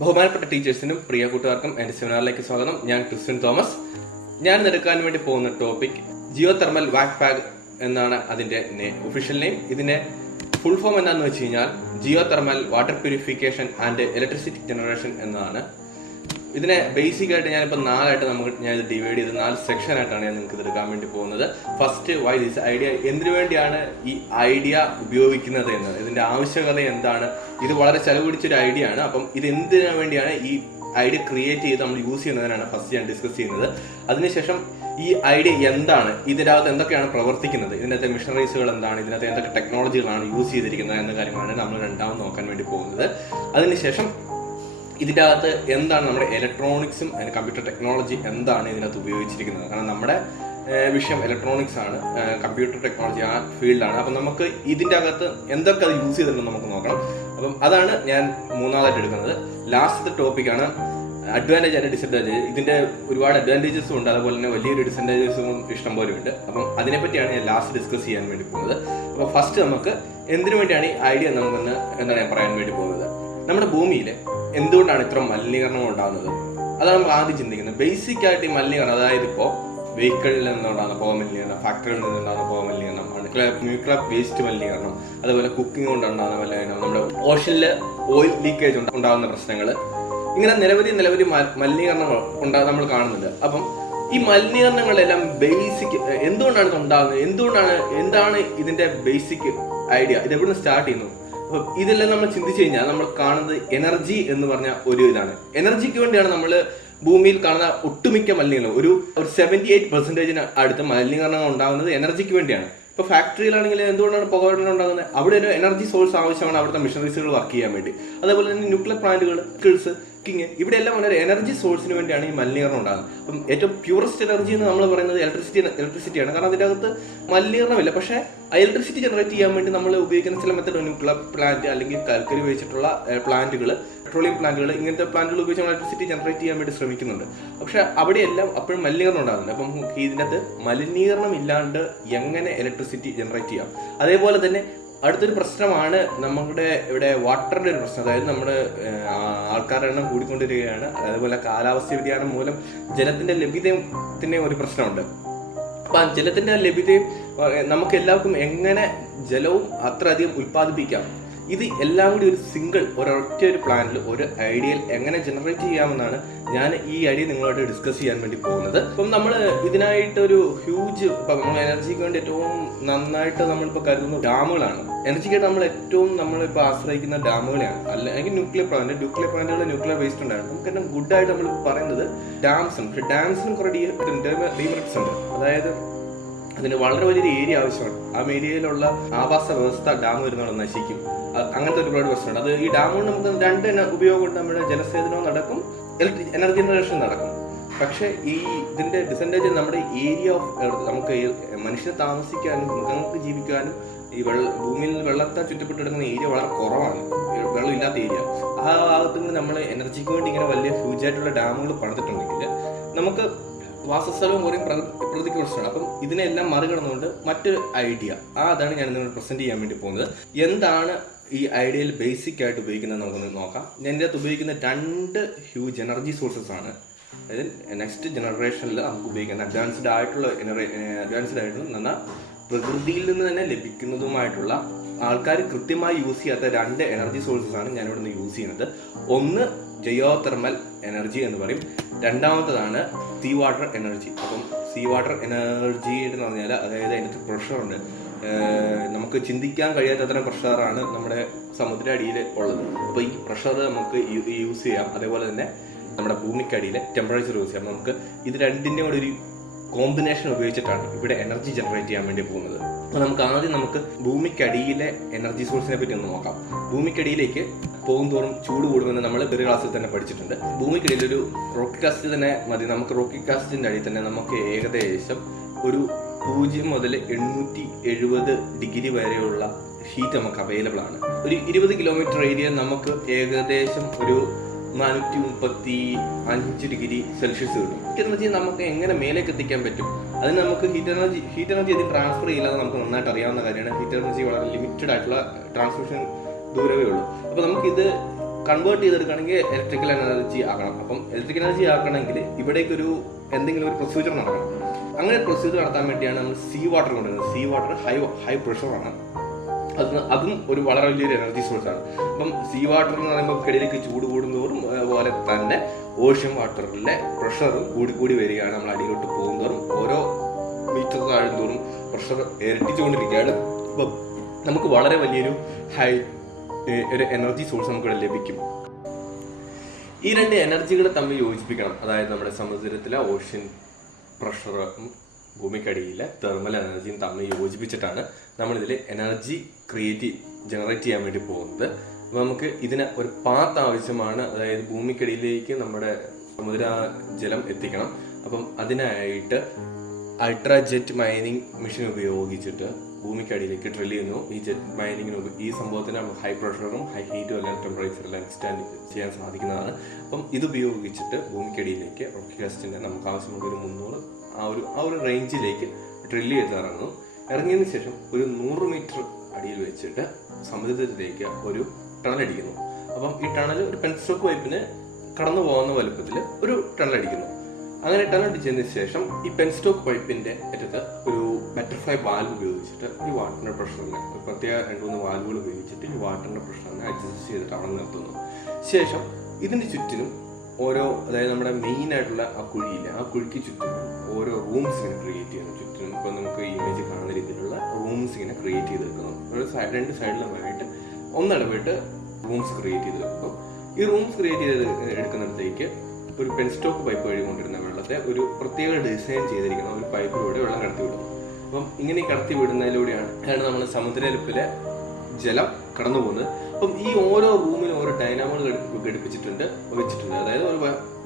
ബഹുമാനപ്പെട്ട ടീച്ചേഴ്സിനും പ്രിയ കൂട്ടുകാർക്കും എൻ്റെ സെമിനാറിലേക്ക് സ്വാഗതം. ഞാൻ ക്രിസ്ത്യൻ തോമസ്. ഞാൻ എടുക്കാൻ വേണ്ടി പോകുന്ന ടോപ്പിക് ജിയോ തെർമൽ വാക് പാഗ് എന്നാണ് അതിൻ്റെ ഒഫീഷ്യൽ നെയിം. ഇതിന്റെ ഫുൾ ഫോം എന്താണെന്ന് വെച്ച് കഴിഞ്ഞാൽ geo thermal water purification and electricity generation എന്നതാണ്. ഇതിനെ ബേസിക് ആയിട്ട് ഞാനിപ്പോൾ ഞാൻ ഇത് ഡിവൈഡ് ചെയ്ത് 4 സെക്ഷൻ ആയിട്ടാണ് ഞാൻ നിങ്ങൾക്ക് ഇത് എടുക്കാൻ വേണ്ടി പോകുന്നത്. ഫസ്റ്റ്, വൈ ദിസ് ഐഡിയ, എന്തിനു വേണ്ടിയാണ് ഈ ഐഡിയ ഉപയോഗിക്കുന്നത് എന്നത്, ഇതിന്റെ ആവശ്യകത എന്താണ്. ഇത് വളരെ ചെലവ് പിടിച്ചൊരു ഐഡിയ ആണ്. അപ്പം ഇത് എന്തിനു വേണ്ടിയാണ് ഈ ഐഡിയ ക്രിയേറ്റ് ചെയ്ത് നമ്മൾ യൂസ് ചെയ്യുന്നതിനാണ് ഫസ്റ്റ് ഞാൻ ഡിസ്കസ് ചെയ്യുന്നത്. അതിനുശേഷം ഈ ഐഡിയ എന്താണ്, ഇതിനകത്ത് എന്തൊക്കെയാണ് പ്രവർത്തിക്കുന്നത്, ഇതിനകത്തെ മിഷനറീസുകൾ എന്താണ്, ഇതിനകത്ത് എന്തൊക്കെ ടെക്നോളജികളാണ് യൂസ് ചെയ്തിരിക്കുന്നത് എന്ന കാര്യമാണ് നമ്മൾ രണ്ടാമത് നോക്കാൻ വേണ്ടി പോകുന്നത്. അതിനുശേഷം ഇതിൻ്റെ അകത്ത് എന്താണ് നമ്മുടെ ഇലക്ട്രോണിക്സും കമ്പ്യൂട്ടർ ടെക്നോളജി എന്താണ് ഇതിനകത്ത് ഉപയോഗിച്ചിരിക്കുന്നത്. കാരണം നമ്മുടെ വിഷയം ഇലക്ട്രോണിക്സ് ആണ്, കമ്പ്യൂട്ടർ ടെക്നോളജി ആ ഫീൽഡാണ്. അപ്പം നമുക്ക് ഇതിൻ്റെ അകത്ത് എന്തൊക്കെ അത് യൂസ് ചെയ്തിട്ടുണ്ടെന്ന് നമുക്ക് നോക്കണം. അപ്പം അതാണ് ഞാൻ മൂന്നാമതായിട്ട് എടുക്കുന്നത്. ലാസ്റ്റത്തെ ടോപ്പിക്കാണ് അഡ്വാൻറ്റേജ് ആൻഡ് ഡിസഡ്വാൻറ്റേജ്. ഇതിൻ്റെ ഒരുപാട് അഡ്വാൻറ്റേജസും ഉണ്ട്, അതുപോലെ തന്നെ വലിയൊരു ഡിസഡ്വാൻറ്റേജസും ഇഷ്ടം പോലെ ഉണ്ട്. അപ്പം അതിനെപ്പറ്റിയാണ് ഞാൻ ലാസ്റ്റ് ഡിസ്കസ് ചെയ്യാൻ വേണ്ടി പോകുന്നത്. അപ്പോൾ ഫസ്റ്റ് നമുക്ക് എന്തിനു വേണ്ടിയാണ് ഈ ഐഡിയ നമുക്കൊന്ന് എന്താണ് ഞാൻ പറയാൻ വേണ്ടി പോകുന്നത്. നമ്മുടെ ഭൂമിയിൽ എന്തുകൊണ്ടാണ് ഇത്ര മലിനീകരണം ഉണ്ടാകുന്നത്, അതാണ് നമ്മൾ ആദ്യം ചിന്തിക്കുന്നത്. ബേസിക് ആയിട്ട് ഈ മലിനീകരണം, അതായത് ഇപ്പോൾ വെഹിക്കിളിൽ നിന്നുണ്ടാകുന്ന പുക മലിനീകരണം, ഫാക്ടറിയിൽ നിന്നുണ്ടാകുന്ന പുക മലിനീകരണം, ന്യൂക്ലിയർ വേസ്റ്റ് മലിനീകരണം, അതുപോലെ കുക്കിംഗ് കൊണ്ടുണ്ടാകുന്ന മലിനീകരണം, നമ്മുടെ ഓഷനിൽ ഓയിൽ ലീക്കേജ് ഉണ്ടാകുന്ന പ്രശ്നങ്ങൾ, ഇങ്ങനെ നിരവധി മലിനീകരണങ്ങൾ നമ്മൾ കാണുന്നുണ്ട്. അപ്പം ഈ മലിനീകരണങ്ങളെല്ലാം ബേസിക് എന്തുകൊണ്ടാണ് ഇത് ഉണ്ടാകുന്നത്, എന്താണ് ഇതിന്റെ ബേസിക് ഐഡിയ, ഇതെവിടെ സ്റ്റാർട്ട് ചെയ്യുന്നു. അപ്പം ഇതെല്ലാം നമ്മൾ ചിന്തിച്ചു കഴിഞ്ഞാൽ നമ്മൾ കാണുന്നത് എനർജി എന്ന് പറഞ്ഞ ഒരു ഇതാണ്. എനർജിക്ക് വേണ്ടിയാണ് നമ്മൾ ഭൂമിയിൽ കാണുന്ന ഒട്ടുമിക്ക മലിനീകരണം, ഒരു 78% അടുത്ത് മലിനീകരണങ്ങൾ ഉണ്ടാകുന്നത് എനർജിക്ക് വേണ്ടിയാണ്. ഇപ്പൊ ഫാക്ടറിയിലാണെങ്കിൽ എന്തുകൊണ്ടാണ് പുകവെള്ളം ഉണ്ടാകുന്നത്, അവിടെ ഒരു എനർജി സോഴ്സ് ആവശ്യമാണ് അവിടുത്തെ മെഷീനറീസുകൾ വർക്ക് ചെയ്യാൻ വേണ്ടി. അതേപോലെ തന്നെ ന്യൂക്ലിയർ പ്ലാന്റുകൾ, കുക്കിംഗ്, ഇവിടെ എല്ലാം ഒരു എനർജി സോഴ്സിന് വേണ്ടിയാണ് ഈ മലിനീകരണം ഉണ്ടാകുന്നത്. അപ്പം ഏറ്റവും പ്യൂറസ്റ്റ് എനർജി എന്ന് നമ്മൾ പറയുന്നത് ഇലക്ട്രിസിറ്റിയാണ്. കാരണം അതിൻ്റെ അകത്ത് മലിനീകരണമില്ല. പക്ഷേ ഇലക്ട്രിസിറ്റി ജനറേറ്റ് ചെയ്യാൻ വേണ്ടി നമ്മൾ ഉപയോഗിക്കുന്ന ചില മെത്തഡ്, ന്യൂക്ലിയർ പ്ലാന്റ് അല്ലെങ്കിൽ കൽക്കരി ഉപയോഗിച്ചിട്ടുള്ള പ്ലാന്റുകൾ, പെട്രോളിയം പ്ലാന്റുകൾ, ഇങ്ങനത്തെ പ്ലാന്റുകൾ ഉപയോഗിച്ച് നമ്മൾ ഇലക്ട്രിസിറ്റി ജനറേറ്റ് ചെയ്യാൻ വേണ്ടി ശ്രമിക്കുന്നുണ്ട്. പക്ഷെ അവിടെയെല്ലാം അപ്പോഴും മലിനീകരണം ഉണ്ടാകുന്നുണ്ട്. അപ്പം ഇതിനകത്ത് മലിനീകരണം ഇല്ലാണ്ട് എങ്ങനെ ഇലക്ട്രിസിറ്റി ജനറേറ്റ് ചെയ്യാം. അതേപോലെ തന്നെ അടുത്തൊരു പ്രശ്നമാണ് നമ്മുടെ ഇവിടെ വാട്ടറിന്റെ ഒരു പ്രശ്നം. അതായത് നമ്മുടെ ആൾക്കാരുടെ എണ്ണം കൂടിക്കൊണ്ടിരിക്കുകയാണ്. അതേപോലെ കാലാവസ്ഥ വ്യതിയാനം മൂലം ജലത്തിന്റെ ലഭ്യതയുടെ ഒരു പ്രശ്നമുണ്ട്. അപ്പൊ ജലത്തിന്റെ ലഭ്യതയും നമുക്ക് എല്ലാവർക്കും എങ്ങനെ ജലവും അത്ര അധികം ഉൽപ്പാദിപ്പിക്കാം, ഇത് എല്ലാം കൂടി ഒരു ഒരൊറ്റ ഒരു പ്ലാനിൽ ഒരു ഐഡിയയിൽ എങ്ങനെ ജനറേറ്റ് ചെയ്യാമെന്നാണ് ഞാൻ ഈ ഐഡിയ നിങ്ങളോട് ഡിസ്കസ് ചെയ്യാൻ വേണ്ടി പോകുന്നത്. അപ്പം നമ്മൾ ഇതിനായിട്ടൊരു ഹ്യൂജ്, ഇപ്പം നമ്മൾ എനർജിക്ക് വേണ്ടി ഏറ്റവും നന്നായിട്ട് നമ്മളിപ്പോൾ കരുതുന്ന ഡാമുകളാണ്. എനർജിക്കായിട്ട് നമ്മളിപ്പോൾ ആശ്രയിക്കുന്ന ഡാമുകളെയാണ്, അല്ലെങ്കിൽ ന്യൂക്ലിയർ പ്ലാന്റുകൾ, ന്യൂക്ലിയർ വേസ്റ്റ് ഉണ്ടായിരുന്നു. നമുക്ക് ഏറ്റവും ഗുഡായിട്ട് നമ്മൾ പറയുന്നത് ഡാംസ് ഉണ്ട്. പക്ഷെ ഡാംസിനും കുറേ ഡീമെറിറ്റ്സ് ഉണ്ട്. അതായത് അതിന് വളരെ വലിയൊരു ഏരിയ ആവശ്യമാണ്. ആ ഏരിയയിലുള്ള ആവാസ വ്യവസ്ഥ ഡാം വരുന്നവിടെ നശിക്കും. അങ്ങനത്തെ ഒരുപാട് പ്രശ്നമുണ്ട്. അത് ഈ ഡാം കൊണ്ട് നമുക്ക് 2 ഉപയോഗം കൊണ്ട് നമ്മുടെ ജലസേചനവും നടക്കും, എനർജി ജനറേഷൻ നടക്കും. പക്ഷെ ഇതിന്റെ ഡിസഡ്വാൻറ്റേജ് നമ്മുടെ ഏരിയ ഓഫ് നമുക്ക് മനുഷ്യന് താമസിക്കാനും മൃഗങ്ങൾക്ക് ജീവിക്കാനും ഈ ഭൂമിയിൽ വെള്ളത്താൽ ചുറ്റപ്പെട്ടിടക്കുന്ന ഏരിയ വളരെ കുറവാണ്, വെള്ളമില്ലാത്ത ഏരിയ. ആ ഭാഗത്തുനിന്ന് നമ്മൾ എനർജിക്ക് വേണ്ടി ഇങ്ങനെ വലിയ ഹ്യൂജായിട്ടുള്ള ഡാമുകൾ പണിതിട്ടുണ്ടെങ്കിൽ നമുക്ക് വാസസ്ഥലവും കുറേ പ്രകൃതിക്ക് പ്രശ്നമാണ്. അപ്പം ഇതിനെല്ലാം മറികടന്നുകൊണ്ട് മറ്റൊരു ഐഡിയ, അതാണ് ഞാൻ നിങ്ങൾ പ്രസന്റ് ചെയ്യാൻ വേണ്ടി പോകുന്നത്. എന്താണ് ഈ ഐഡിയയിൽ ബേസിക് ആയിട്ട് ഉപയോഗിക്കുന്നത് നമുക്കൊന്ന് നോക്കാം. ഞാൻ ഇതിൻ്റെ അകത്ത് ഉപയോഗിക്കുന്ന 2 ഹ്യൂജ് എനർജി സോഴ്സസ് ആണ്. അതായത് നെക്സ്റ്റ് ജനറേഷനിൽ നമുക്ക് ഉപയോഗിക്കുന്ന അഡ്വാൻസ്ഡ് ആയിട്ടുള്ള എന്നാൽ പ്രകൃതിയിൽ നിന്ന് തന്നെ ലഭിക്കുന്നതുമായിട്ടുള്ള ആൾക്കാർ കൃത്യമായി യൂസ് ചെയ്യാത്ത 2 എനർജി സോഴ്സസ് ആണ് ഞാൻ ഇവിടെ നിന്ന് യൂസ് ചെയ്യുന്നത്. ഒന്ന് ജിയോ തെർമൽ എനർജി എന്ന് പറയും, രണ്ടാമത്തതാണ് സീ വാട്ടർ എനർജി. അപ്പം സീ വാട്ടർ എനർജി എന്ന് പറഞ്ഞാൽ അതായത് അതിനകത്ത് പ്രഷറുണ്ട്. നമുക്ക് ചിന്തിക്കാൻ കഴിയാത്തത്ര പ്രഷറാണ് നമ്മുടെ സമുദ്ര അടിയിൽ ഉള്ളത്. അപ്പോൾ ഈ പ്രഷർ നമുക്ക് യൂസ് ചെയ്യാം. അതേപോലെ തന്നെ നമ്മുടെ ഭൂമിക്കടിയിലെ ടെമ്പറേച്ചർ യൂസ് ചെയ്യാം. നമുക്ക് ഇത് രണ്ടിൻ്റെയും കൂടെ ഒരു കോമ്പിനേഷൻ ഉപയോഗിച്ചിട്ടാണ് ഇവിടെ എനർജി ജനറേറ്റ് ചെയ്യാൻ വേണ്ടി പോകുന്നത്. അപ്പോൾ നമുക്ക് ഭൂമിക്കടിയിലെ എനർജി സോഴ്സിനെ പറ്റി ഒന്ന് നോക്കാം. ഭൂമിക്കടിയിലേക്ക് പോകും തോറും ചൂട് കൂടുമെന്ന് നമ്മൾ ചെറിയ ക്ലാസ്സിൽ തന്നെ പഠിച്ചിട്ടുണ്ട്. ഭൂമിക്കടിയിൽ ഒരു റോക്കി കാസ്റ്റ് തന്നെ മതി. നമുക്ക് റോക്കി കാസ്റ്റിന്റെ അടിയിൽ തന്നെ നമുക്ക് ഏകദേശം ഒരു 0 മുതൽ 870 ഡിഗ്രി വരെയുള്ള ഹീറ്റ് നമുക്ക് അവൈലബിൾ ആണ്. ഒരു 20 കിലോമീറ്റർ ഏരിയ നമുക്ക് ഏകദേശം ഒരു 435 ഡിഗ്രി സെൽഷ്യസ് കിട്ടും. ഹീറ്റ് എനർജി നമുക്ക് എങ്ങനെ മേലേക്ക് എത്തിക്കാൻ പറ്റും, അതിന് നമുക്ക് ഹീറ്റ് എനർജി അതിന് ട്രാൻസ്ഫർ ചെയ്യില്ലാതെ നമുക്ക് നന്നായിട്ട് അറിയാവുന്ന കാര്യമാണ്. ഹീറ്റ് എനർജി വളരെ ലിമിറ്റഡ് ആയിട്ടുള്ള ട്രാൻസ്മിഷൻ ദൂരമേ ഉള്ളൂ. അപ്പോൾ നമുക്കിത് കൺവേർട്ട് ചെയ്തെടുക്കുകയാണെങ്കിൽ ഇലക്ട്രിക്കൽ എനർജി ആക്കണം. അപ്പം ഇലക്ട്രിക്കൽ എനർജി ആക്കണമെങ്കിൽ ഇവിടേക്കൊരു എന്തെങ്കിലും ഒരു പ്രൊസീജിയർ നടക്കണം. അങ്ങനെ പ്രൊസീജിയർ നടത്താൻ വേണ്ടിയാണ് നമ്മൾ സീ വാട്ടർ കൊണ്ടുവരുന്നത്. സീ വാട്ടർ ഹൈ പ്രഷറാണ്. അതും ഒരു വളരെ വലിയൊരു എനർജി സോഴ്സാണ്. അപ്പം സീ വാട്ടർ എന്ന് പറയുമ്പോൾ കിടയിലേക്ക് ചൂട് കൂടുന്തോറും അതുപോലെ തന്നെ ഓഷ്യൻ വാട്ടറിലെ പ്രഷർ കൂടി വരികയാണ്. നമ്മൾ അടിയിലോട്ട് പോകുന്തോറും ഓരോ മീറ്റർ താഴുന്തോറും പ്രഷർ ഇരട്ടിച്ചുകൊണ്ടിരിക്കുകയാണ്. അപ്പം നമുക്ക് വളരെ വലിയൊരു ഒരു എനർജി സോഴ്സ് നമുക്കിവിടെ ലഭിക്കും. ഈ രണ്ട് എനർജികളെ തമ്മിൽ യോജിപ്പിക്കണം. അതായത് നമ്മുടെ സമുദ്രത്തിലെ ഓഷ്യൻ പ്രഷറും ഭൂമിക്കടിയിലെ തെർമൽ എനർജിയും തമ്മിൽ യോജിപ്പിച്ചിട്ടാണ് നമ്മളിതിൽ എനർജി ജനറേറ്റ് ചെയ്യാൻ വേണ്ടി പോകുന്നത്. അപ്പോൾ നമുക്ക് ഇതിന് ഒരു പാത്ത് ആവശ്യമാണ്. അതായത് ഭൂമിക്കടിയിലേക്ക് നമ്മുടെ സമുദ്ര ജലം എത്തിക്കണം. അപ്പം അതിനായിട്ട് അൾട്രാ ജെറ്റ് മൈനിങ് മെഷീൻ ഉപയോഗിച്ചിട്ട് ഭൂമിക്കടിയിലേക്ക് ഡ്രിൽ ചെയ്യുന്നു. ഈ ജെറ്റ് മൈനിങ്ങിന് ഈ സംഭവത്തിന് ഹൈ പ്രഷറും ഹൈ ഹീറ്റും എല്ലാം ടെമ്പറേച്ചറെല്ലാം എക്സ്റ്റാൻഡ് ചെയ്യാൻ സാധിക്കുന്നതാണ്. അപ്പം ഇതുപയോഗിച്ചിട്ട് ഭൂമിക്കടിയിലേക്ക് റോക്കി കാസ്റ്റിനെ നമുക്ക് ആവശ്യമുള്ള ഒരു 300 ആ ഒരു റേഞ്ചിലേക്ക് ഡ്രില്ല് ചെയ്ത് ഇറങ്ങുന്നു. ഇറങ്ങിയതിന് ശേഷം ഒരു 100 മീറ്റർ അടിയിൽ വെച്ചിട്ട് സമുദ്രത്തിലേക്ക് ഒരു ടണൽ അടിക്കുന്നു. അപ്പം ഈ ടണൽ ഒരു പെൻസ്റ്റോക്ക് പൈപ്പിന് കടന്നു പോകുന്ന വലുപ്പത്തിൽ ഒരു ടണൽ അടിക്കുന്നു. അങ്ങനെ ടണൽ അടിച്ചതിന് ശേഷം ഈ പെൻസ്റ്റോക്ക് പൈപ്പിന്റെ അറ്റത്ത് ഒരു ബട്ടർഫ്ലൈ വാൽവ് ഉപയോഗിച്ചിട്ട് ഈ വാട്ടറിന്റെ പ്രഷറിനെ പ്രത്യേക 2-3 വാൽവുകൾ ഉപയോഗിച്ചിട്ട് ഈ വാട്ടറിന്റെ പ്രഷറിനെ അഡ്ജസ്റ്റ് ചെയ്തിട്ട് അവിടെ നിർത്തുന്നു. ശേഷം ഇതിന് ചുറ്റിനും അതായത് നമ്മുടെ മെയിൻ ആയിട്ടുള്ള ആ കുഴിയില്ല, ആ കുഴിക്ക് ചുറ്റിനും ഓരോ റൂംസ് ഇങ്ങനെ ക്രിയേറ്റ് ചെയ്യുന്നു. ചുറ്റിനും ഇപ്പൊ നമുക്ക് ഇമേജ് കാണുന്ന രീതിയിലുള്ള റൂംസ് ഇങ്ങനെ ക്രിയേറ്റ് ചെയ്തെടുക്കുന്നു. രണ്ട് സൈഡിലുമായിട്ട് ഒന്നിടവിട്ട് റൂംസ് ക്രിയേറ്റ് ചെയ്തെടുക്കുന്നു. ഈ റൂംസ് ക്രിയേറ്റ് ചെയ്ത് എടുക്കുന്നിടത്തേക്ക് ഒരു പെൻസ്റ്റോക്ക് പൈപ്പ് വഴി കൊണ്ടിരുന്ന വെള്ളത്തെ ഒരു പ്രത്യേക ഡിസൈൻ ചെയ്തിരിക്കുന്ന ഒരു പൈപ്പിലൂടെ വെള്ളം കടത്തി വിടുന്നു. അപ്പം ഇങ്ങനെ കടത്തി വിടുന്നതിലൂടെയാണ് നമ്മൾ സമുദ്രനിരപ്പിലെ ജലം കടന്നു പോകുന്നത്. അപ്പം ഈ ഓരോ റൂമിലും ഓരോ ഡൈനാമോകൾ വെച്ചിട്ടുണ്ട്. അതായത്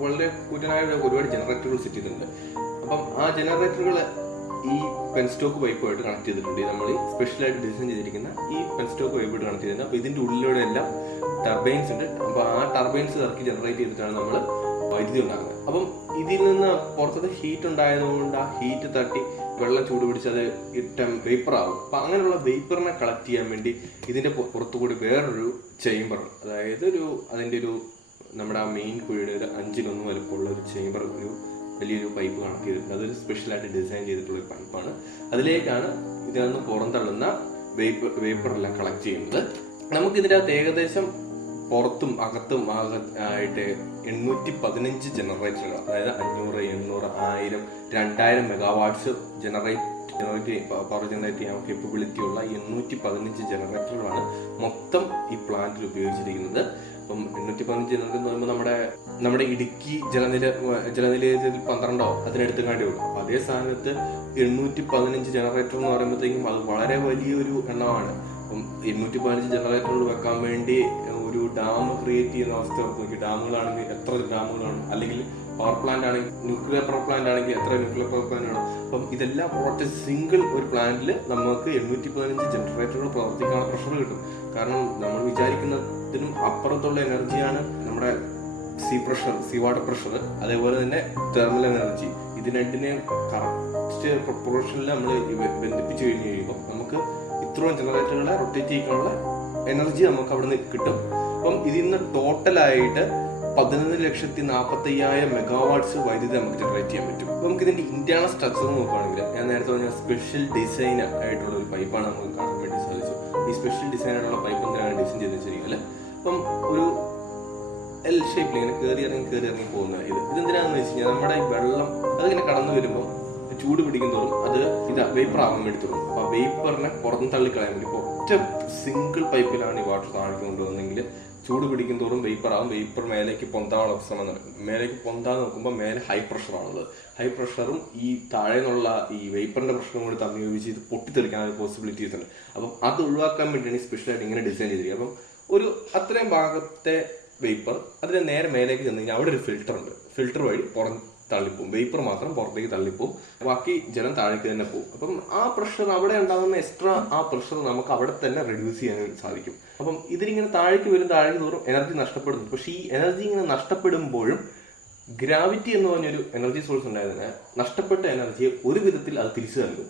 വളരെ കൂറ്റനായ ഒരുപാട് ജനറേറ്ററുകൾ സെറ്റ് ചെയ്തിട്ടുണ്ട്. അപ്പം ആ ജനറേറ്ററുകൾ ഈ പെൻസ്റ്റോക്ക് പൈപ്പുമായിട്ട് കണക്ട് ചെയ്തിട്ടുണ്ട്. നമ്മൾ സ്പെഷ്യലായിട്ട് ഡിസൈൻ ചെയ്തിരിക്കുന്ന ഈ പെൻസ്റ്റോക്ക് പൈപ്പായിട്ട് കണക്ട് ചെയ്തിട്ടുണ്ട്. അപ്പോൾ ഇതിന്റെ ഉള്ളിലൂടെ എല്ലാം ടർബൈൻസ് ഉണ്ട്. അപ്പോൾ ആ ടർബൈൻസ് ഇറക്കി ജനറേറ്റ് ചെയ്തിട്ടാണ് നമ്മൾ വൈദ്യുതി ഉണ്ടാകുന്നത്. അപ്പം ഇതിൽ നിന്ന് പുറത്തത് ഹീറ്റ് ഉണ്ടായതുകൊണ്ട് ആ ഹീറ്റ് തട്ടി വെള്ളം ചൂട് പിടിച്ച് അത് വേപ്പർ ആവും. അപ്പൊ അങ്ങനെയുള്ള വേപ്പറിനെ കളക്ട് ചെയ്യാൻ വേണ്ടി ഇതിന്റെ പുറത്തുകൂടി വേറൊരു ചേംബർ, അതായത് അതിന്റെ നമ്മുടെ ആ മെയിൻ കുഴിയുടെ ഒരു 5-1 വലുപ്പമുള്ള ഒരു ചേംബർ, ഒരു വലിയൊരു പൈപ്പ് കണക്ട് ചെയ്തിട്ടുണ്ട്. അതൊരു സ്പെഷ്യലായിട്ട് ഡിസൈൻ ചെയ്തിട്ടുള്ള ഒരു പൈപ്പാണ്. അതിലേക്കാണ് ഇതിൽ നിന്ന് പുറന്തള്ളുന്ന വേപ്പറെല്ലാം കളക്ട് ചെയ്യുന്നത്. നമുക്കിതിൻ്റെ അകത്ത് ഏകദേശം പുറത്തും അകത്തും ആയിട്ട് 815 ജനറേറ്ററുകൾ, അതായത് 500, 800, 1000, 2000 മെഗാവാട്ട്സ് പവർ ജനറേറ്റ് ചെയ്യാൻ കേപ്പബിലിറ്റി ഉള്ള 815 ജനറേറ്ററുകളാണ് മൊത്തം ഈ പ്ലാന്റിൽ ഉപയോഗിച്ചിരിക്കുന്നത്. അപ്പം 815 ജനറേറ്റർ എന്ന് പറയുമ്പോൾ നമ്മുടെ ഇടുക്കി ജലനിലയത്തിൽ 12 അതിനടുത്ത് കാണ്ടിയുള്ളൂ. അപ്പൊ അതേ സ്ഥാനത്ത് 815 ജനറേറ്റർ എന്ന് പറയുമ്പോഴത്തേക്കും അത് വളരെ വലിയൊരു എണ്ണമാണ്. അപ്പം 815 ജനറേറ്ററുകൾ വെക്കാൻ വേണ്ടി ഒരു ഡാം ക്രിയേറ്റ് ചെയ്യുന്ന അവസ്ഥ നോക്കി, ഡാമുകളാണെങ്കിൽ എത്ര ഡാമുകളാണ്, അല്ലെങ്കിൽ പവർ പ്ലാന്റ് ആണെങ്കിൽ ന്യൂക്ലിയർ പവർ പ്ലാന്റ് ആണെങ്കിൽ എത്ര ന്യൂക്ലിയർ പവർ പ്ലാന്റ് ആണ്. അപ്പം ഇതെല്ലാം ഒറ്റ സിംഗിൾ ഒരു പ്ലാന്റിൽ നമുക്ക് 815 ജനറേറ്ററുകൾ പ്രവർത്തിക്കാനുള്ള പ്രഷർ കിട്ടും. കാരണം നമ്മൾ വിചാരിക്കുന്നതിനും അപ്പുറത്തുള്ള എനർജിയാണ് നമ്മുടെ സീ വാട്ടർ പ്രഷർ, അതേപോലെ തന്നെ തെർമൽ എനർജി. ഇത് രണ്ടിനെയും കറക്റ്റ് പ്രൊപ്പോർഷനിൽ നമ്മൾ ബന്ധിപ്പിച്ച് കഴിഞ്ഞ് കഴിയുമ്പോൾ നമുക്ക് ഇത്രയും ജനറേറ്ററുകളെ റൊട്ടേറ്റ് ചെയ്യാനുള്ള എനർജി നമുക്ക് അവിടെ നിന്ന് കിട്ടും. അപ്പം ഇതിൽ നിന്ന് ടോട്ടലായിട്ട് 11,40,000 മെഗാവാട്ട്സ് വൈദ്യുതി നമുക്ക് ജനറേറ്റ് ചെയ്യാൻ പറ്റും. അപ്പം നമുക്ക് ഇതിന്റെ ഇന്റേണൽ സ്ട്രക്ചർ നോക്കുകയാണെങ്കിൽ ഞാൻ നേരത്തെ പറഞ്ഞ സ്പെഷ്യൽ ഡിസൈൻ ആയിട്ടുള്ള ഒരു പൈപ്പാണ് നമുക്ക് കാണാൻ വേണ്ടി സാധിച്ചു. ഈ സ്പെഷ്യൽ ഡിസൈൻ ആയിട്ടുള്ള പൈപ്പ് എന്തിനാണ് ഡിസൈൻ ചെയ്ത് വെച്ചിരിക്കുന്നത്? അപ്പം ഒരു എൽ ഷേപ്പിൽ ഇങ്ങനെ കയറി ഇറങ്ങി പോകുന്ന ഇതെന്തിനാണെന്ന് വെച്ച് കഴിഞ്ഞാൽ നമ്മുടെ ഈ വെള്ളം അതിങ്ങനെ കടന്നു വരുമ്പോൾ ചൂട് പിടിക്കുന്നതോറും അത് വേപ്പർ ആവാൻ വേണ്ടി തുടങ്ങും. അപ്പൊ ആ വേപ്പറിനെ പുറത്ത് തള്ളിക്കളയാൻ വേണ്ടി ഒറ്റ സിംഗിൾ പൈപ്പിലാണ് ഈ വാട്ടർ താഴേക്ക് കൊണ്ടുവന്നെങ്കിൽ ചൂട് പിടിക്കുന്നതോറും വേപ്പർ ആവും. വേപ്പർ മേലേക്ക് പൊന്താനുള്ള ശ്രമം നടക്കും. മേലേക്ക് പൊന്താന്ന് നോക്കുമ്പോൾ മേലെ ഹൈ പ്രഷറാണുള്ളത്. ഹൈ പ്രഷറും ഈ താഴെ നിന്നുള്ള ഈ വേപ്പറിന്റെ പ്രഷറും കൂടി തമ്മിൽ ഉപയോഗിച്ച് ഇത് പൊട്ടിത്തെറിക്കാൻ പോസിബിലിറ്റീസ് ഉണ്ട്. അപ്പം അത് ഒഴിവാക്കാൻ വേണ്ടിയാണ് സ്പെഷ്യലായിട്ട് ഇങ്ങനെ ഡിസൈൻ ചെയ്തിരിക്കുന്നത്. അപ്പം ഒരു അത്രയും ഭാഗത്തെ വേപ്പർ അതിന് നേരെ മേലേക്ക് ചെന്ന് കഴിഞ്ഞാൽ അവിടെ ഒരു ഫിൽറ്റർ ഉണ്ട്. ഫിൽറ്റർ വഴി തള്ളിപ്പോവും. വേപ്പർ മാത്രം പുറത്തേക്ക് തള്ളിപ്പോവും. ബാക്കി ജലം താഴേക്ക് തന്നെ പോകും. അപ്പം ആ പ്രഷർ അവിടെ ഉണ്ടാകുന്ന എക്സ്ട്രാ ആ പ്രഷർ നമുക്ക് അവിടെ തന്നെ റെഡ്യൂസ് ചെയ്യാൻ സാധിക്കും. അപ്പം ഇതിലിങ്ങനെ താഴേക്ക് തോറും എനർജി നഷ്ടപ്പെടുന്നു. പക്ഷെ ഈ എനർജി ഇങ്ങനെ നഷ്ടപ്പെടുമ്പോഴും ഗ്രാവിറ്റി എന്ന് പറഞ്ഞൊരു എനർജി സോഴ്സ് ഉണ്ടായതിനാൽ നഷ്ടപ്പെട്ട എനർജിയെ ഒരു വിധത്തിൽ അത് തിരിച്ചു നൽകും.